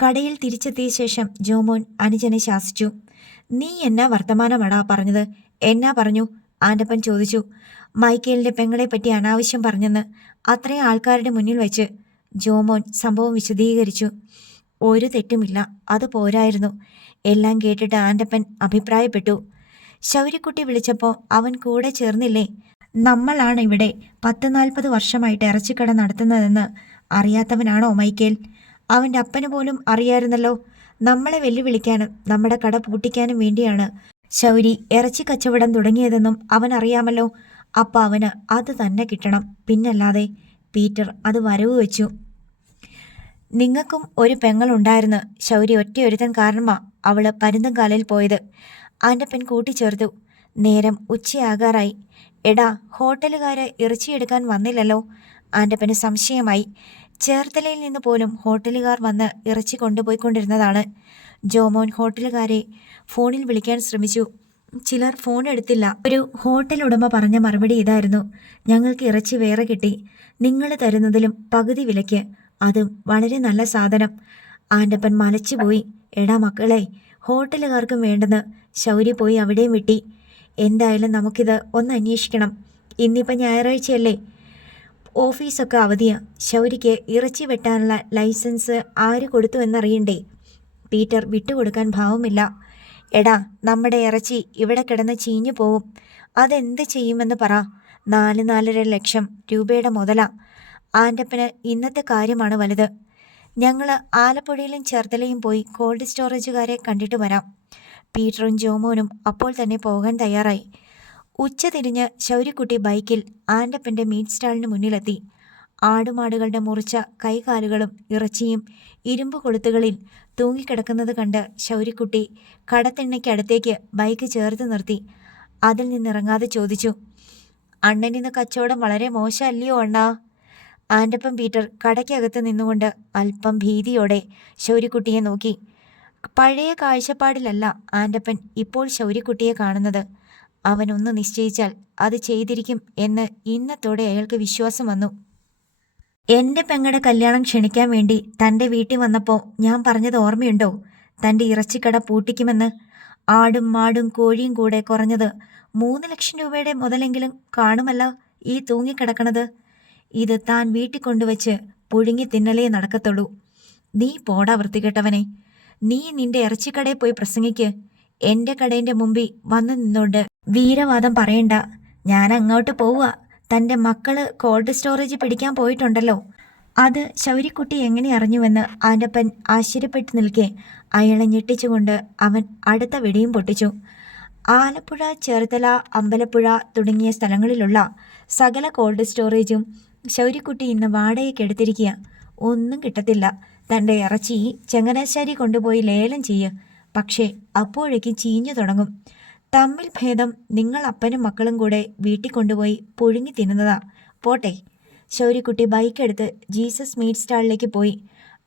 കടയിൽ തിരിച്ചെത്തിയ ശേഷം ജോമോൻ അനുജനെ ശാസിച്ചു. നീ എന്നാ വർത്തമാനമാടാ പറഞ്ഞത്? എന്നാ പറഞ്ഞു? ആൻ്റപ്പൻ ചോദിച്ചു. മൈക്കേലിൻ്റെ പെങ്ങളെപ്പറ്റി അനാവശ്യം പറഞ്ഞെന്ന്, അത്രയും ആൾക്കാരുടെ മുന്നിൽ വെച്ച്. ജോമോൻ സംഭവം വിശദീകരിച്ചു. ഒരു തെറ്റുമില്ല, അത് പോരായിരുന്നു. എല്ലാം കേട്ടിട്ട് ആൻ്റപ്പൻ അഭിപ്രായപ്പെട്ടു. ശൗരിക്കുട്ടി വിളിച്ചപ്പോൾ അവൻ കൂടെ ചേർന്നില്ലേ? നമ്മളാണ് ഇവിടെ 10-40 വർഷമായിട്ട് ഇറച്ചിക്കട നടത്തുന്നതെന്ന് അറിയാത്തവനാണോ മൈക്കേൽ? അവൻ്റെ അപ്പന് പോലും അറിയാമായിരുന്നല്ലോ. നമ്മളെ വെല്ലുവിളിക്കാനും നമ്മുടെ കട പൂട്ടിക്കാനും വേണ്ടിയാണ് ശൗരി ഇറച്ചി കച്ചവടം തുടങ്ങിയതെന്നും അവൻ അറിയാമല്ലോ. അപ്പം അവന് അത് തന്നെ കിട്ടണം, പിന്നല്ലാതെ. പീറ്റർ അത് വരവ് വെച്ചു. നിങ്ങൾക്കും ഒരു പെങ്ങളുണ്ടായിരുന്നു. ശൗരി ഒറ്റയൊരുത്തൻ കാരണമാ അവള് പരുന്തംകാലയിൽ പോയത്, ആൻ്റപ്പൻ കൂട്ടിച്ചേർത്തു. നേരം ഉച്ചയാകാറായി. എടാ, ഹോട്ടലുകാര് ഇറച്ചിയെടുക്കാൻ വന്നില്ലല്ലോ? ആൻ്റപ്പന് സംശയമായി. ചേർത്തലയിൽ നിന്ന് പോലും ഹോട്ടലുകാർ വന്ന് ഇറച്ചി കൊണ്ടുപോയിക്കൊണ്ടിരുന്നതാണ്. ജോമോൻ ഹോട്ടലുകാരെ ഫോണിൽ വിളിക്കാൻ ശ്രമിച്ചു. ചിലർ ഫോൺ എടുത്തില്ല. ഒരു ഹോട്ടൽ ഉടമ പറഞ്ഞ മറുപടി ഇതായിരുന്നു. ഞങ്ങൾക്ക് ഇറച്ചി വേറെ കിട്ടി, നിങ്ങൾ തരുന്നതിലും പകുതി വിലയ്ക്ക്, അതും വളരെ നല്ല സാധനം. ആൻ്റപ്പൻ മലച്ചുപോയി. എടാ മക്കളെ, ഹോട്ടലുകാർക്കും വേണ്ടെന്ന് ശൗരി പോയി അവിടെയും വെട്ടി. എന്തായാലും നമുക്കിത് ഒന്ന് അന്വേഷിക്കണം. ഇന്നിപ്പം ഞായറാഴ്ചയല്ലേ, ഓഫീസൊക്കെ അവധിയാ. ശൗരിക്ക് ഇറച്ചി വെട്ടാനുള്ള ലൈസൻസ് ആര് കൊടുത്തു എന്നറിയണ്ടേ? പീറ്റർ വിട്ടുകൊടുക്കാൻ ഭാവമില്ല. എടാ, നമ്മുടെ ഇറച്ചി ഇവിടെ കിടന്ന് ചീഞ്ഞു പോവും. അതെന്ത് ചെയ്യുമെന്ന് പറ. 4-4.5 ലക്ഷം രൂപയുടെ മുതലാ. ആൻ്റപ്പന് ഇന്നത്തെ കാര്യമാണ് വലുത്. ഞങ്ങൾ ആലപ്പുഴയിലും ചേർത്തലയും പോയി കോൾഡ് സ്റ്റോറേജുകാരെ കണ്ടിട്ട് വരാം. പീറ്ററും ജോമോനും അപ്പോൾ തന്നെ പോകാൻ തയ്യാറായി. ഉച്ച തിരിഞ്ഞ് ശൗരിക്കുട്ടി ബൈക്കിൽ ആൻ്റപ്പൻ്റെ മീറ്റ് സ്റ്റാളിന് മുന്നിലെത്തി. ആടുമാടുകളുടെ മുറിച്ച കൈകാലുകളും ഇറച്ചിയും ഇരുമ്പ് കൊളുത്തുകളിൽ തൂങ്ങിക്കിടക്കുന്നത് കണ്ട് ശൗരിക്കുട്ടി കടത്തിണ്ണയ്ക്കടുത്തേക്ക് ബൈക്ക് ചേർത്ത് നിർത്തി. അതിൽ നിന്നിറങ്ങാതെ ചോദിച്ചു. അണ്ണനിന്ന് കച്ചവടം വളരെ മോശമല്ലയോ അണ്ണാ? ആൻ്റപ്പൻ പീറ്റർ കടയ്ക്കകത്ത് നിന്നുകൊണ്ട് അല്പം ഭീതിയോടെ ശൗരിക്കുട്ടിയെ നോക്കി. പഴയ കാഴ്ചപ്പാടിലല്ല ആൻ്റപ്പൻ ഇപ്പോൾ ശൗരിക്കുട്ടിയെ കാണുന്നത്. അവനൊന്ന് നിശ്ചയിച്ചാൽ അത് ചെയ്തിരിക്കും എന്ന് ഇന്നത്തോടെ അയാൾക്ക് വിശ്വാസം വന്നു. എൻ്റെ പെങ്ങളുടെ കല്യാണം ക്ഷണിക്കാൻ വേണ്ടി തൻ്റെ വീട്ടിൽ വന്നപ്പോൾ ഞാൻ പറഞ്ഞത് ഓർമ്മയുണ്ടോ? തൻ്റെ ഇറച്ചിക്കട പൂട്ടിക്കുമെന്ന്. ആടും മാടും കോഴിയും കൂടെ കുറഞ്ഞത് 3 ലക്ഷം രൂപയുടെ മുതലെങ്കിലും കാണുമല്ലോ ഈ തൂങ്ങിക്കിടക്കണത്. ഇത് താൻ വീട്ടിൽ കൊണ്ടുവച്ച് പുഴുങ്ങി തിന്നലേ നടക്കത്തുള്ളൂ. നീ പോടാ വൃത്തികെട്ടവനെ. നീ നിന്റെ ഇറച്ചിക്കടയിൽ പോയി പ്രസംഗിക്ക്. എന്റെ കടേന്റെ മുമ്പിൽ വന്നു നിന്നോണ്ട് വീരവാദം പറയണ്ട. ഞാൻ അങ്ങോട്ട് പോവുക. തന്റെ മക്കള് കോൾഡ് സ്റ്റോറേജ് പിടിക്കാൻ പോയിട്ടുണ്ടല്ലോ. അത് ശൗര്യക്കുട്ടി എങ്ങനെ അറിഞ്ഞുവെന്ന് ആൻ്റപ്പൻ ആശ്ചര്യപ്പെട്ടു നിൽക്കെ അയാളെ ഞെട്ടിച്ചുകൊണ്ട് അവൻ അടുത്ത വെടിയും പൊട്ടിച്ചു. ആലപ്പുഴ, ചേർത്തല, അമ്പലപ്പുഴ തുടങ്ങിയ സ്ഥലങ്ങളിലുള്ള സകല കോൾഡ് സ്റ്റോറേജും ശൗര്യക്കുട്ടി ഇന്ന് വാടകയ്ക്കെടുത്തിരിക്കുക. ഒന്നും കിട്ടത്തില്ല. തൻ്റെ ഇറച്ചി ചങ്ങനാശ്ശേരി കൊണ്ടുപോയി ലേലം ചെയ്യുക. പക്ഷേ അപ്പോഴേക്കും ചീഞ്ഞു തുടങ്ങും. തമ്മിൽ ഭേദം നിങ്ങൾ അപ്പനും മക്കളും കൂടെ വീട്ടിൽ കൊണ്ടുപോയി പുഴുങ്ങി തിന്നുന്നതാ. പോട്ടെ. ശൗര്യക്കുട്ടി ബൈക്കെടുത്ത് ജീസസ് മീറ്റ് സ്റ്റാളിലേക്ക് പോയി.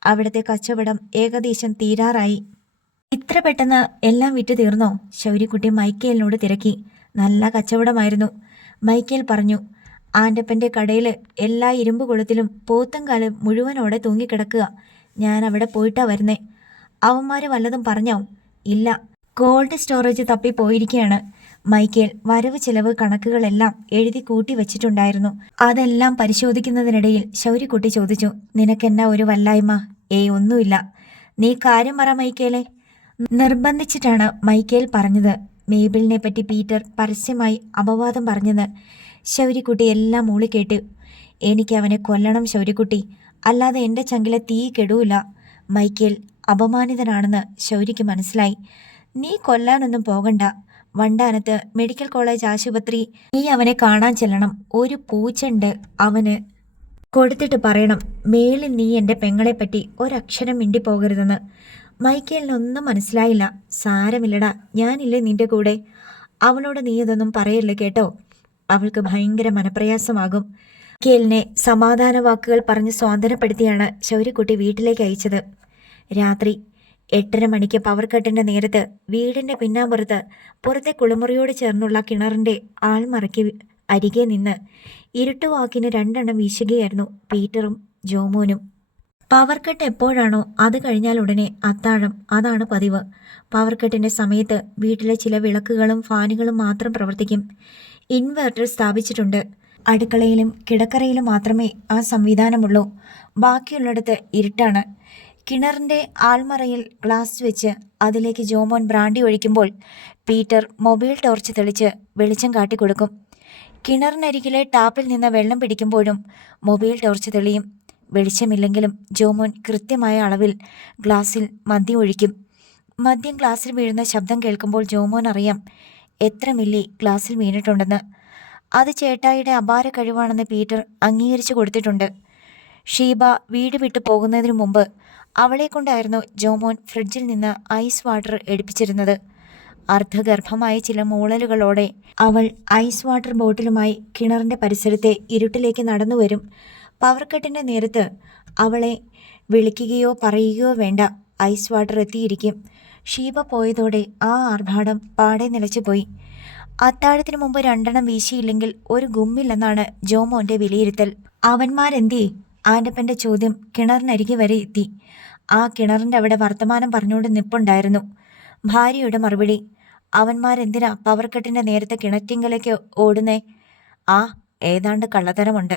അവിടുത്തെ കച്ചവടം ഏകദേശം തീരാറായി. ഇത്ര പെട്ടെന്ന് എല്ലാം വിറ്റ് തീർന്നോ? ശൗര്യക്കുട്ടി മൈക്കേലിനോട് തിരക്കി. നല്ല കച്ചവടമായിരുന്നു, മൈക്കേൽ പറഞ്ഞു. ആൻ്റപ്പൻ്റെ കടയിൽ എല്ലാ ഇരുമ്പ് കൊളുത്തിലും പോത്തുംകാലും മുഴുവനോടെ തൂങ്ങിക്കിടക്കുക. ഞാൻ അവിടെ പോയിട്ടാ വരുന്നേ. അവന്മാർ വല്ലതും പറഞ്ഞോ? ഇല്ല, കോൾഡ് സ്റ്റോറേജ് തപ്പിപ്പോയിരിക്കുകയാണ്. മൈക്കേൽ വരവ് ചെലവ് കണക്കുകളെല്ലാം എഴുതി കൂട്ടി വച്ചിട്ടുണ്ടായിരുന്നു. അതെല്ലാം പരിശോധിക്കുന്നതിനിടയിൽ ശൗര്യക്കുട്ടി ചോദിച്ചു, നിനക്കെന്നാ ഒരു വല്ലായ്മ? ഒന്നുമില്ല. നീ കാര്യം പറ മൈക്കേലെ. നിർബന്ധിച്ചിട്ടാണ് മൈക്കേൽ പറഞ്ഞത്. മേബിളിനെ പറ്റി പീറ്റർ പരസ്യമായി അപവാദം പറഞ്ഞത് ശൗര്യക്കുട്ടി എല്ലാം മൂളിക്കേട്ടു. എനിക്ക് അവനെ കൊല്ലണം ശൗര്യക്കുട്ടി, അല്ലാതെ എൻ്റെ ചങ്കിലെ തീ കെടൂല. മൈക്കേൽ അപമാനിതനാണെന്ന് ശൗര്യക്ക് മനസ്സിലായി. നീ കൊല്ലാനൊന്നും പോകണ്ട. വണ്ടാനത്ത് മെഡിക്കൽ കോളേജ് ആശുപത്രി നീ അവനെ കാണാൻ ചെല്ലണം. ഒരു പൂച്ചണ്ട് അവന് കൊടുത്തിട്ട് പറയണം, മേലിൽ നീ എൻ്റെ പെങ്ങളെപ്പറ്റി ഒരക്ഷരം മിണ്ടിപ്പോകരുതെന്ന്. മൈക്കേലിനൊന്നും മനസ്സിലായില്ല. സാരമില്ലടാ, ഞാനില്ലേ നിന്റെ കൂടെ. അവളോട് നീ ഇതൊന്നും പറയല്ലേ കേട്ടോ. അവൾക്ക് ഭയങ്കര മനപ്രയാസമാകും. മൈക്കേലിനെ സമാധാന വാക്കുകൾ പറഞ്ഞ് സ്വാതന്ത്ര്യപ്പെടുത്തിയാണ് ശൗര്യക്കുട്ടി വീട്ടിലേക്ക് അയച്ചത്. രാത്രി 8:30 മണിക്ക് പവർ കട്ടിൻ്റെ നേരത്ത് വീടിൻ്റെ പിന്നാമ്പുറത്ത് പുറത്തെ കുളിമുറിയോട് ചേർന്നുള്ള കിണറിൻ്റെ ആൾമറയ്ക്ക് അരികെ നിന്ന് ഇരുട്ടുവാക്കിന് 2 എണ്ണം വീശുകയായിരുന്നു പീറ്ററും ജോമോനും. പവർ കട്ട് എപ്പോഴാണോ അത് കഴിഞ്ഞാൽ ഉടനെ അത്താഴം. അതാണ് പതിവ്. പവർ കട്ടിൻ്റെ സമയത്ത് വീട്ടിലെ ചില വിളക്കുകളും ഫാനുകളും മാത്രം പ്രവർത്തിക്കും. ഇൻവെർട്ടർ സ്ഥാപിച്ചിട്ടുണ്ട്. അടുക്കളയിലും കിടക്കറയിലും മാത്രമേ ആ സംവിധാനമുള്ളൂ. ബാക്കിയുള്ളിടത്ത് ഇരുട്ടാണ്. കിണറിൻ്റെ ആൾമറയിൽ ഗ്ലാസ് വെച്ച് അതിലേക്ക് ജോമോൻ ബ്രാൻഡി ഒഴിക്കുമ്പോൾ പീറ്റർ മൊബൈൽ ടോർച്ച് തെളിച്ച് വെളിച്ചം കാട്ടിക്കൊടുക്കും. കിണറിനരികിലെ ടാപ്പിൽ നിന്ന് വെള്ളം പിടിക്കുമ്പോഴും മൊബൈൽ ടോർച്ച് തെളിയും. വെളിച്ചമില്ലെങ്കിലും ജോമോൻ കൃത്യമായ അളവിൽ ഗ്ലാസ്സിൽ മദ്യം ഒഴിക്കും. മദ്യം ഗ്ലാസ്സിൽ വീഴുന്ന ശബ്ദം കേൾക്കുമ്പോൾ ജോമോൻ അറിയാം എത്ര മില്ലി ഗ്ലാസ്സിൽ വീണിട്ടുണ്ടെന്ന്. അത് ചേട്ടായിയുടെ അപാര കഴിവാണെന്ന് പീറ്റർ അംഗീകരിച്ചു കൊടുത്തിട്ടുണ്ട്. ഷീബ വീട് വിട്ടു പോകുന്നതിനു മുമ്പ് അവളെ കൊണ്ടായിരുന്നു ജോമോൻ ഫ്രിഡ്ജിൽ നിന്ന് ഐസ് വാട്ടർ എടുപ്പിച്ചിരുന്നത്. അർദ്ധഗർഭമായ ചില മൂളലുകളോടെ അവൾ ഐസ് വാട്ടർ ബോട്ടിലുമായി കിണറിൻ്റെ പരിസരത്തെ ഇരുട്ടിലേക്ക് നടന്നു വരും. പവർ കട്ടിൻ്റെ നേരത്ത് അവളെ വിളിക്കുകയോ പറയുകയോ വേണ്ട, ഐസ് വാട്ടർ എത്തിയിരിക്കും. ഷീബ പോയതോടെ ആ ആർഭാടം പാടെ നിലച്ചുപോയി. അത്താഴത്തിന് മുമ്പ് 2 എണ്ണം വീശിയില്ലെങ്കിൽ ഒരു ഗുമ്മില്ലെന്നാണ് ജോമോൻ്റെ വിലയിരുത്തൽ. അവന്മാരെന്തേ? ആൻ്റപ്പൻ്റെ ചോദ്യം കിണറിനരികെ വരെ എത്തി. ആ കിണറിൻ്റെ അവിടെ വർത്തമാനം പറഞ്ഞുകൊണ്ട് നിപ്പുണ്ടായിരുന്നു. ഭാര്യയുടെ മറുപടി, അവന്മാരെന്തിനാ പവർ കട്ടിൻ്റെ നേരത്തെ കിണറ്റിങ്കലേക്ക് ഓടുന്നേ? ഏതാണ്ട് കള്ളത്തരമുണ്ട്.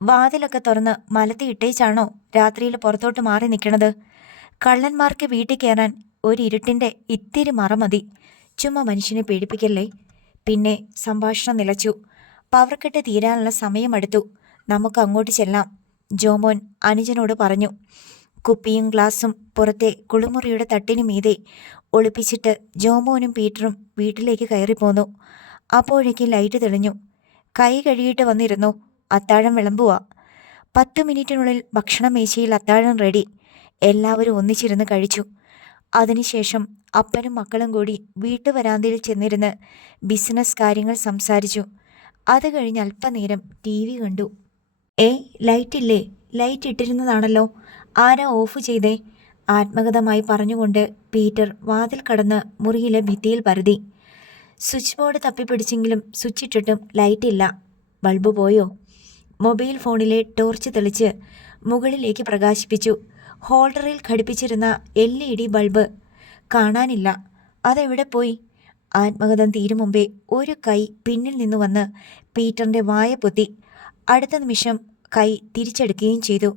വാതിലൊക്കെ തുറന്ന് മലത്തി ഇട്ടേച്ചാണോ രാത്രിയിൽ പുറത്തോട്ട് മാറി നിൽക്കണത്? കള്ളന്മാർക്ക് വീട്ടിൽ കയറാൻ ഒരു ഇരുട്ടിൻ്റെ ഇത്തിരി മറ മതി. ചുമ്മാ മനുഷ്യനെ പേടിപ്പിക്കല്ലേ. പിന്നെ സംഭാഷണം നിലച്ചു. പവർ കട്ട് തീരാനുള്ള സമയമെടുത്തു. നമുക്ക് അങ്ങോട്ട് ചെല്ലാം, ജോമോൻ അനുജനോട് പറഞ്ഞു. കുപ്പിയും ഗ്ലാസും പുറത്തെ കുളിമുറിയുടെ തട്ടിനു മീതെ ഒളിപ്പിച്ചിട്ട് ജോമോനും പീറ്ററും വീട്ടിലേക്ക് കയറിപ്പോന്നു. അപ്പോഴേക്കും ലൈറ്റ് തെളിഞ്ഞു. കൈ കഴുകിയിട്ട് വന്നിരുന്നു. അത്താഴം വിളമ്പുക. 10 മിനിറ്റിനുള്ളിൽ ഭക്ഷണമേശയിൽ അത്താഴം റെഡി. എല്ലാവരും ഒന്നിച്ചിരുന്ന് കഴിച്ചു. അതിനുശേഷം അപ്പനും മക്കളും കൂടി വീട്ടുവരാന്തയിൽ ചെന്നിരുന്ന് ബിസിനസ് കാര്യങ്ങൾ സംസാരിച്ചു. അത് കഴിഞ്ഞ് അല്പനേരം TV കണ്ടു. ലൈറ്റില്ലേ? ലൈറ്റ് ഇട്ടിരുന്നതാണല്ലോ. ആരാ ഓഫ് ചെയ്തേ? ആത്മഗതമായി പറഞ്ഞുകൊണ്ട് പീറ്റർ വാതിൽ കടന്ന് മുറിയിലെ ഭിത്തിയിൽ പരതി. സ്വിച്ച് ബോർഡ് തപ്പിപ്പിടിച്ചെങ്കിലും സ്വിച്ച് ഇട്ടിട്ടും ലൈറ്റില്ല. ബൾബ് പോയോ? മൊബൈൽ ഫോണിലെ ടോർച്ച് തെളിച്ച് മുകളിലേക്ക് പ്രകാശിപ്പിച്ചു. ഹോൾഡറിൽ ഘടിപ്പിച്ചിരുന്ന LED ബൾബ് കാണാനില്ല. അതെവിടെ പോയി? ആത്മഗതം തീരും മുമ്പേ ഒരു കൈ പിന്നിൽ നിന്നു വന്ന് പീറ്ററിൻ്റെ വായ പൊത്തി. അടുത്ത നിമിഷം കൈ തിരിച്ചെടുക്കുകയും ചെയ്തു.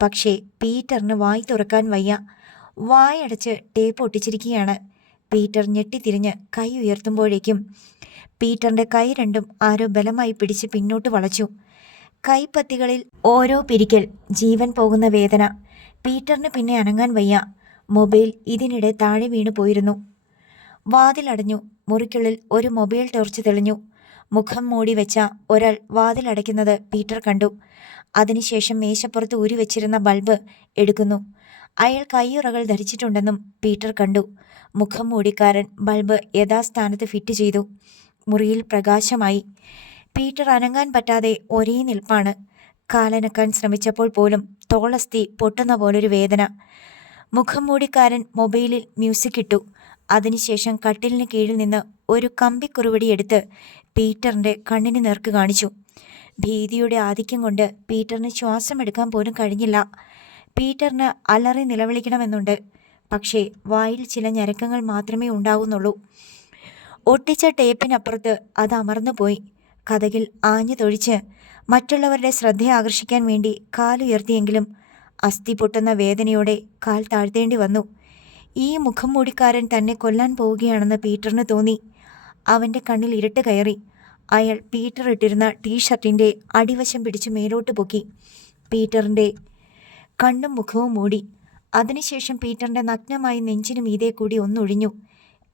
പക്ഷേ പീറ്ററിന് വായ് തുറക്കാൻ വയ്യ. വായടച്ച് ടേപ്പ് ഒട്ടിച്ചിരിക്കുകയാണ്. പീറ്റർ ഞെട്ടിത്തിരിഞ്ഞ് കൈ ഉയർത്തുമ്പോഴേക്കും പീറ്ററിൻ്റെ കൈ രണ്ടും ആരോ ബലമായി പിടിച്ച് പിന്നോട്ട് വളച്ചു. കൈപ്പത്തികളിൽ ഓരോ പിരിക്കൽ, ജീവൻ പോകുന്ന വേദന. പീറ്ററിന് പിന്നെ അനങ്ങാൻ വയ്യ. മൊബൈൽ ഇതിനിടെ താഴെ വീണു പോയിരുന്നു. വാതിലടഞ്ഞു. മുറിക്കുള്ളിൽ ഒരു മൊബൈൽ ടോർച്ച് തെളിഞ്ഞു. മുഖം മൂടി വെച്ച ഒരാൾ വാതിലടയ്ക്കുന്നത് പീറ്റർ കണ്ടു. അതിനുശേഷം മേശപ്പുറത്ത് ഊരിവെച്ചിരുന്ന ബൾബ് എടുക്കുന്നു. അയാൾ കയ്യുറകൾ ധരിച്ചിട്ടുണ്ടെന്നും പീറ്റർ കണ്ടു. മുഖം മൂടിക്കാരൻ ബൾബ് യഥാസ്ഥാനത്ത് ഫിറ്റ് ചെയ്തു. മുറിയിൽ പ്രകാശമായി. പീറ്റർ അനങ്ങാൻ പറ്റാതെ ഒരേ നിൽപ്പാണ്. കാലനക്കാൻ ശ്രമിച്ചപ്പോൾ പോലും തോളസ്ഥി പൊട്ടുന്ന പോലൊരു വേദന. മുഖം മൂടിക്കാരൻ മൊബൈലിൽ മ്യൂസിക് ഇട്ടു. അതിനുശേഷം കട്ടിലിന് കീഴിൽ നിന്ന് ഒരു കമ്പിക്കുറുവടി എടുത്ത് പീറ്ററിൻ്റെ കണ്ണിന് നേർക്ക് കാണിച്ചു. ഭീതിയുടെ ആധിക്യം കൊണ്ട് പീറ്ററിന് ശ്വാസമെടുക്കാൻ പോലും കഴിഞ്ഞില്ല. പീറ്ററിന് അലറി നിലവിളിക്കണമെന്നുണ്ട്. പക്ഷേ വായിൽ ചില ഞരക്കങ്ങൾ മാത്രമേ ഉണ്ടാകുന്നുള്ളൂ. ഒട്ടിച്ച ടേപ്പിനപ്പുറത്ത് അത് അമർന്നുപോയി. കതകിൽ ആഞ്ഞു തൊഴിച്ച് മറ്റുള്ളവരുടെ ശ്രദ്ധ ആകർഷിക്കാൻ വേണ്ടി കാലുയർത്തിയെങ്കിലും അസ്ഥി പൊട്ടുന്ന വേദനയോടെ കാൽ താഴ്ത്തേണ്ടി വന്നു. ഈ മുഖം മൂടിക്കാരൻ തന്നെ കൊല്ലാൻ പോവുകയാണെന്ന് പീറ്ററിന് തോന്നി. അവൻ്റെ കണ്ണിൽ ഇരുട്ട് കയറി. അയാൾ പീറ്റർ ഇട്ടിരുന്ന ടീഷർട്ടിൻ്റെ അടിവശം പിടിച്ച് മേലോട്ട് പൊക്കി. പീറ്ററിൻ്റെ കണ്ണും മുഖവും മൂടി. അതിനുശേഷം പീറ്ററിൻ്റെ നഗ്നമായി നെഞ്ചിനു മീതെ കൂടി ഒന്നൊഴിഞ്ഞു.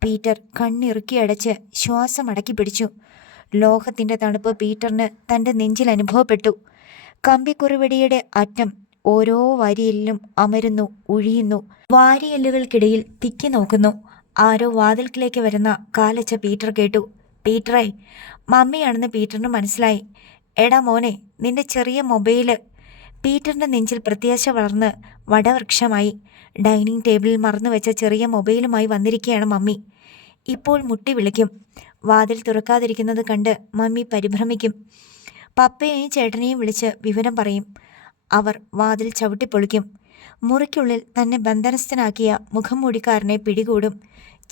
പീറ്റർ കണ്ണിറുക്കി അടച്ച് ശ്വാസം അടക്കി പിടിച്ചു. ലോഹത്തിൻ്റെ തണുപ്പ് പീറ്ററിന് തൻ്റെ നെഞ്ചിൽ അനുഭവപ്പെട്ടു. കമ്പിക്കുറുവടിയുടെ അറ്റം ഓരോ വാരിയെല്ലിലും അമരുന്നു, ഉഴിയുന്നു. വാരിയെല്ലുകൾക്കിടയിൽ തിക്കി നോക്കുന്നു. ആരോ വാതിൽക്കിലേക്ക് വരുന്ന കാലച്ച പീറ്റർ കേട്ടു. പീറ്ററെ, മമ്മിയാണെന്ന് പീറ്ററിന് മനസ്സിലായി. എടാ മോനെ, നിന്റെ ചെറിയ മൊബൈല്. പീറ്ററിൻ്റെ നെഞ്ചിൽ പ്രത്യാശ വളർന്ന് വടവൃക്ഷമായി. ഡൈനിങ് ടേബിളിൽ മറന്നു വെച്ച ചെറിയ മൊബൈലുമായി വന്നിരിക്കുകയാണ് മമ്മി. ഇപ്പോൾ മുട്ടി വിളിക്കും. വാതിൽ തുറക്കാതിരിക്കുന്നത് കണ്ട് മമ്മി പരിഭ്രമിക്കും. പപ്പയെയും ചേട്ടനെയും വിളിച്ച് വിവരം പറയും. അവർ വാതിൽ ചവിട്ടിപ്പൊളിക്കും. മുറിക്കുള്ളിൽ തന്നെ ബന്ധനസ്ഥനാക്കിയ മുഖം മൂടിക്കാരനെ പിടികൂടും.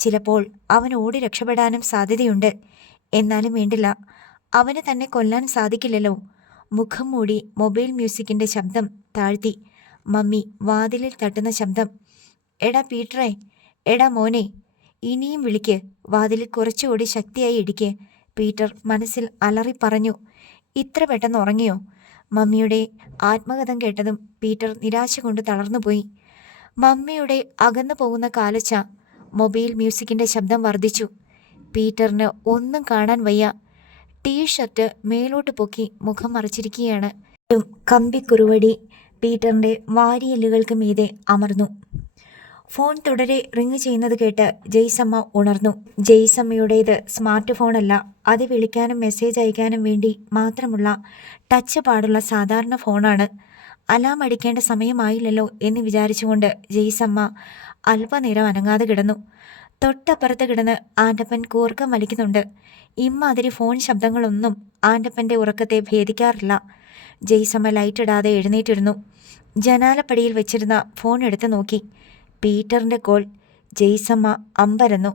ചിലപ്പോൾ അവൻ ഓടി രക്ഷപ്പെടാനും സാധ്യതയുണ്ട്. എന്നാലും വേണ്ടില്ല, അവന് തന്നെ കൊല്ലാൻ സാധിക്കില്ലല്ലോ. മുഖം മൂടി മൊബൈൽ മ്യൂസിക്കിൻ്റെ ശബ്ദം താഴ്ത്തി. മമ്മി വാതിലിൽ തട്ടുന്ന ശബ്ദം. എടാ പീറ്ററെ, എടാ മോനെ, ഇനിയും വിളിക്ക്. വാതിലിൽ കുറച്ചുകൂടി ശക്തിയായി ഇടിക്ക്. പീറ്റർ മനസ്സിൽ അലറി പറഞ്ഞു. ഇത്ര പെട്ടെന്ന് ഉറങ്ങിയോ? മമ്മിയുടെ ആത്മകഥം കേട്ടതും പീറ്റർ നിരാശ കൊണ്ട് തളർന്നുപോയി. മമ്മിയുടെ അകന്നു പോകുന്ന കാലച്ച. മൊബൈൽ മ്യൂസിക്കിൻ്റെ ശബ്ദം വർദ്ധിച്ചു. പീറ്ററിന് ഒന്നും കാണാൻ വയ്യ. ടീഷർട്ട് മേലോട്ട് പൊക്കി മുഖം മറച്ചിരിക്കുകയാണ്. കമ്പിക്കുറുവടി പീറ്ററിൻ്റെ വാരിയെല്ലുകൾക്ക് മീതെ അമർന്നു. ഫോൺ തുടരെ റിങ് ചെയ്യുന്നത് കേട്ട് ജെയ്സമ്മ ഉണർന്നു. ജെയ്സമ്മയുടേത് സ്മാർട്ട് ഫോണല്ല. അത് വിളിക്കാനും മെസ്സേജ് അയക്കാനും വേണ്ടി മാത്രമുള്ള ടച്ച് പാടുള്ള സാധാരണ ഫോണാണ്. അലാം അടിക്കേണ്ട സമയമായില്ലല്ലോ എന്ന് വിചാരിച്ചുകൊണ്ട് ജെയ്സമ്മ അല്പനേരം അനങ്ങാതെ കിടന്നു. തൊട്ടപ്പുറത്ത് കിടന്ന് ആൻ്റപ്പൻ കൂർക്കം വലിക്കുന്നുണ്ട്. ഇമ്മാതിരി ഫോൺ ശബ്ദങ്ങളൊന്നും ആൻ്റപ്പൻ്റെ ഉറക്കത്തെ ഭേദിക്കാറില്ല. ജെയ്സമ്മ ലൈറ്റ് ഇടാതെ എഴുന്നേറ്റിരുന്നു. ജനാലപ്പടിയിൽ വെച്ചിരുന്ന ഫോൺ എടുത്ത് നോക്കി. പീറ്ററിൻ്റെ കോൾ. ജെയ്സമ്മ അമ്പരന്നു.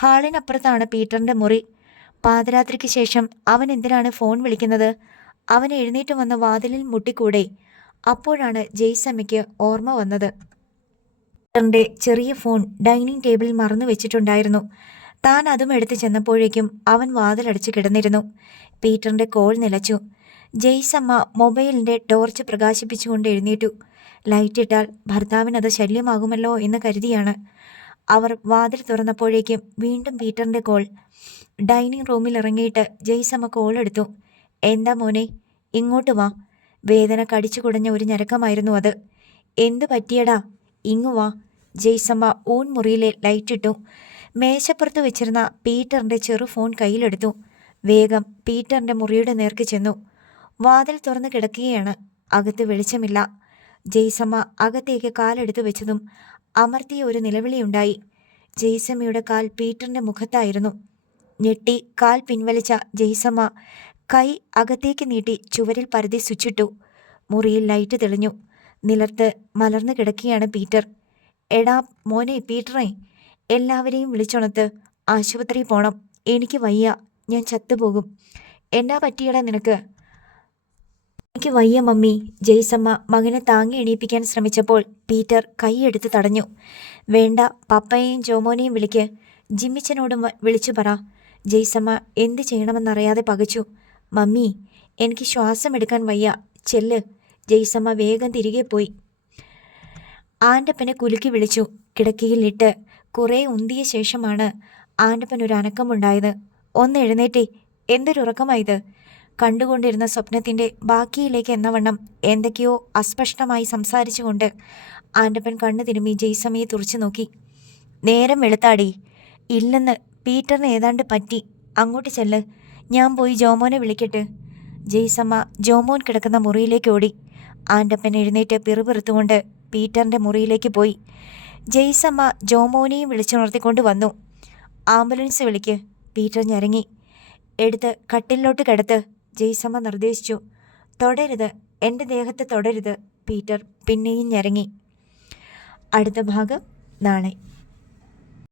ഹാളിനപ്പുറത്താണ് പീറ്ററിൻ്റെ മുറി. പാതിരാത്രിക്ക് ശേഷം അവൻ എന്തിനാണ് ഫോൺ വിളിക്കുന്നത്? അവൻ എഴുന്നേറ്റ് വന്ന് വാതിലിൽ മുട്ടിക്കൂടെ? അപ്പോഴാണ് ജെയ്സമ്മയ്ക്ക് ഓർമ്മ വന്നത്. പീറ്ററിൻ്റെ ചെറിയ ഫോൺ ഡൈനിങ് ടേബിളിൽ മറന്നു വെച്ചിട്ടുണ്ടായിരുന്നു. താൻ അതും എടുത്ത് ചെന്നപ്പോഴേക്കും അവൻ വാതിലടച്ച് കിടന്നിരുന്നു. പീറ്ററിൻ്റെ കോൾ നിലച്ചു. ജെയ്സമ്മ മൊബൈലിൻ്റെ ടോർച്ച് പ്രകാശിപ്പിച്ചുകൊണ്ട് എഴുന്നേറ്റു. ലൈറ്റിട്ടാൽ ഭർത്താവിനത് ശല്യമാകുമല്ലോ എന്ന് കരുതിയാണ്. അവർ വാതിൽ തുറന്നപ്പോഴേക്കും വീണ്ടും പീറ്ററിൻ്റെ കോൾ. ഡൈനിങ് റൂമിൽ ഇറങ്ങിയിട്ട് ജെയ്സമ്മ കോൾ എടുത്തു. എന്താ മോനെ, ഇങ്ങോട്ട് വാ. വേദന കടിച്ചു കുടഞ്ഞ ഒരു ഞരക്കമായിരുന്നു അത്. എന്തു പറ്റിയടാ? ഇങ്ങു വാ. ജെയ്സമ്മ ഊൺമുറിയിലെ ലൈറ്റിട്ടു. മേശപ്പുറത്ത് വെച്ചിരുന്ന പീറ്ററിൻ്റെ ചെറു ഫോൺ കയ്യിലെടുത്തു. വേഗം പീറ്ററിൻ്റെ മുറിയുടെ നേർക്ക് ചെന്നു. വാതിൽ തുറന്ന് കിടക്കുകയാണ്. അകത്ത് വെളിച്ചമില്ല. ജെയ്സമ്മ അകത്തേക്ക് കാലെടുത്ത് വെച്ചതും അമർത്തിയ ഒരു നിലവിളിയുണ്ടായി. ജെയ്സമ്മയുടെ കാൽ പീറ്ററിൻ്റെ മുഖത്തായിരുന്നു. ഞെട്ടി കാൽ പിൻവലിച്ച ജെയ്സമ്മ കൈ അകത്തേക്ക് നീട്ടി ചുവരിൽ പരതി സ്വിച്ചിട്ടു. മുറിയിൽ ലൈറ്റ് തെളിഞ്ഞു. നിലത്ത് മലർന്നു കിടക്കുകയാണ് പീറ്റർ. എടാ മോനെ പീറ്ററെ, എല്ലാവരെയും വിളിച്ചുണർത്ത്. ആശുപത്രിയിൽ പോണം. എനിക്ക് വയ്യ, ഞാൻ ചത്തുപോകും. എന്നാ പറ്റിയടാ നിനക്ക്? എനിക്ക് വയ്യ മമ്മി. ജെയ്സമ്മ മകനെ താങ്ങി എണീപ്പിക്കാൻ ശ്രമിച്ചപ്പോൾ പീറ്റർ കൈയെടുത്ത് തടഞ്ഞു. വേണ്ട, പപ്പയെയും ജോമോനെയും വിളിക്ക്. ജിമ്മിച്ചനോടും വിളിച്ചു പറ. ജെയ്സമ്മ എന്ത് ചെയ്യണമെന്നറിയാതെ പകച്ചു. മമ്മി, എനിക്ക് ശ്വാസം എടുക്കാൻ വയ്യ. ചെല്ല്. ജെയ്സമ്മ വേഗം തിരികെ പോയി. ആൻ്റപ്പനെ കുലുക്കി വിളിച്ചു. കിടക്കയിലിട്ട് കുറേ ഉന്തിയ ശേഷമാണ് ആൻ്റപ്പൻ ഒരു അനക്കമുണ്ടായത്. ഒന്ന് എഴുന്നേറ്റേ. എന്തൊരുറക്കമായത്. കണ്ടുകൊണ്ടിരുന്ന സ്വപ്നത്തിൻ്റെ ബാക്കിയിലേക്ക് എന്നവണ്ണം എന്തൊക്കെയോ അസ്പഷ്ടമായി സംസാരിച്ചുകൊണ്ട് ആൻ്റപ്പൻ കണ്ണു തിരുമ്മി ജെയ്സമ്മയെ തുറച്ചു നോക്കി. നേരം വെളുത്താടി. ഇല്ലെന്ന്. പീറ്ററിന് ഏതാണ്ട് പറ്റി. അങ്ങോട്ട് ചെല്ല്. ഞാൻ പോയി ജോമോനെ വിളിക്കട്ടെ. ജെയ്സമ്മ ജോമോൻ കിടക്കുന്ന മുറിയിലേക്ക് ഓടി. ആൻ്റപ്പൻ എഴുന്നേറ്റ് പിറുപിറുത്തുകൊണ്ട് പീറ്ററിൻ്റെ മുറിയിലേക്ക് പോയി. ജെയ്സമ്മ ജോമോനെയും വിളിച്ചുണർത്തിക്കൊണ്ട് വന്നു. ആംബുലൻസ് വിളിക്ക്. പീറ്റർ ഞരങ്ങി. എടുത്ത് കട്ടിലിലോട്ട് കിടത്ത്, ജെയ്സമ്മ നിർദ്ദേശിച്ചു. തൊടരുത്, എൻ്റെ ദേഹത്ത് തൊടരുത്. പീറ്റർ പിന്നെയും ഞരങ്ങി. അടുത്ത ഭാഗം നാളെ.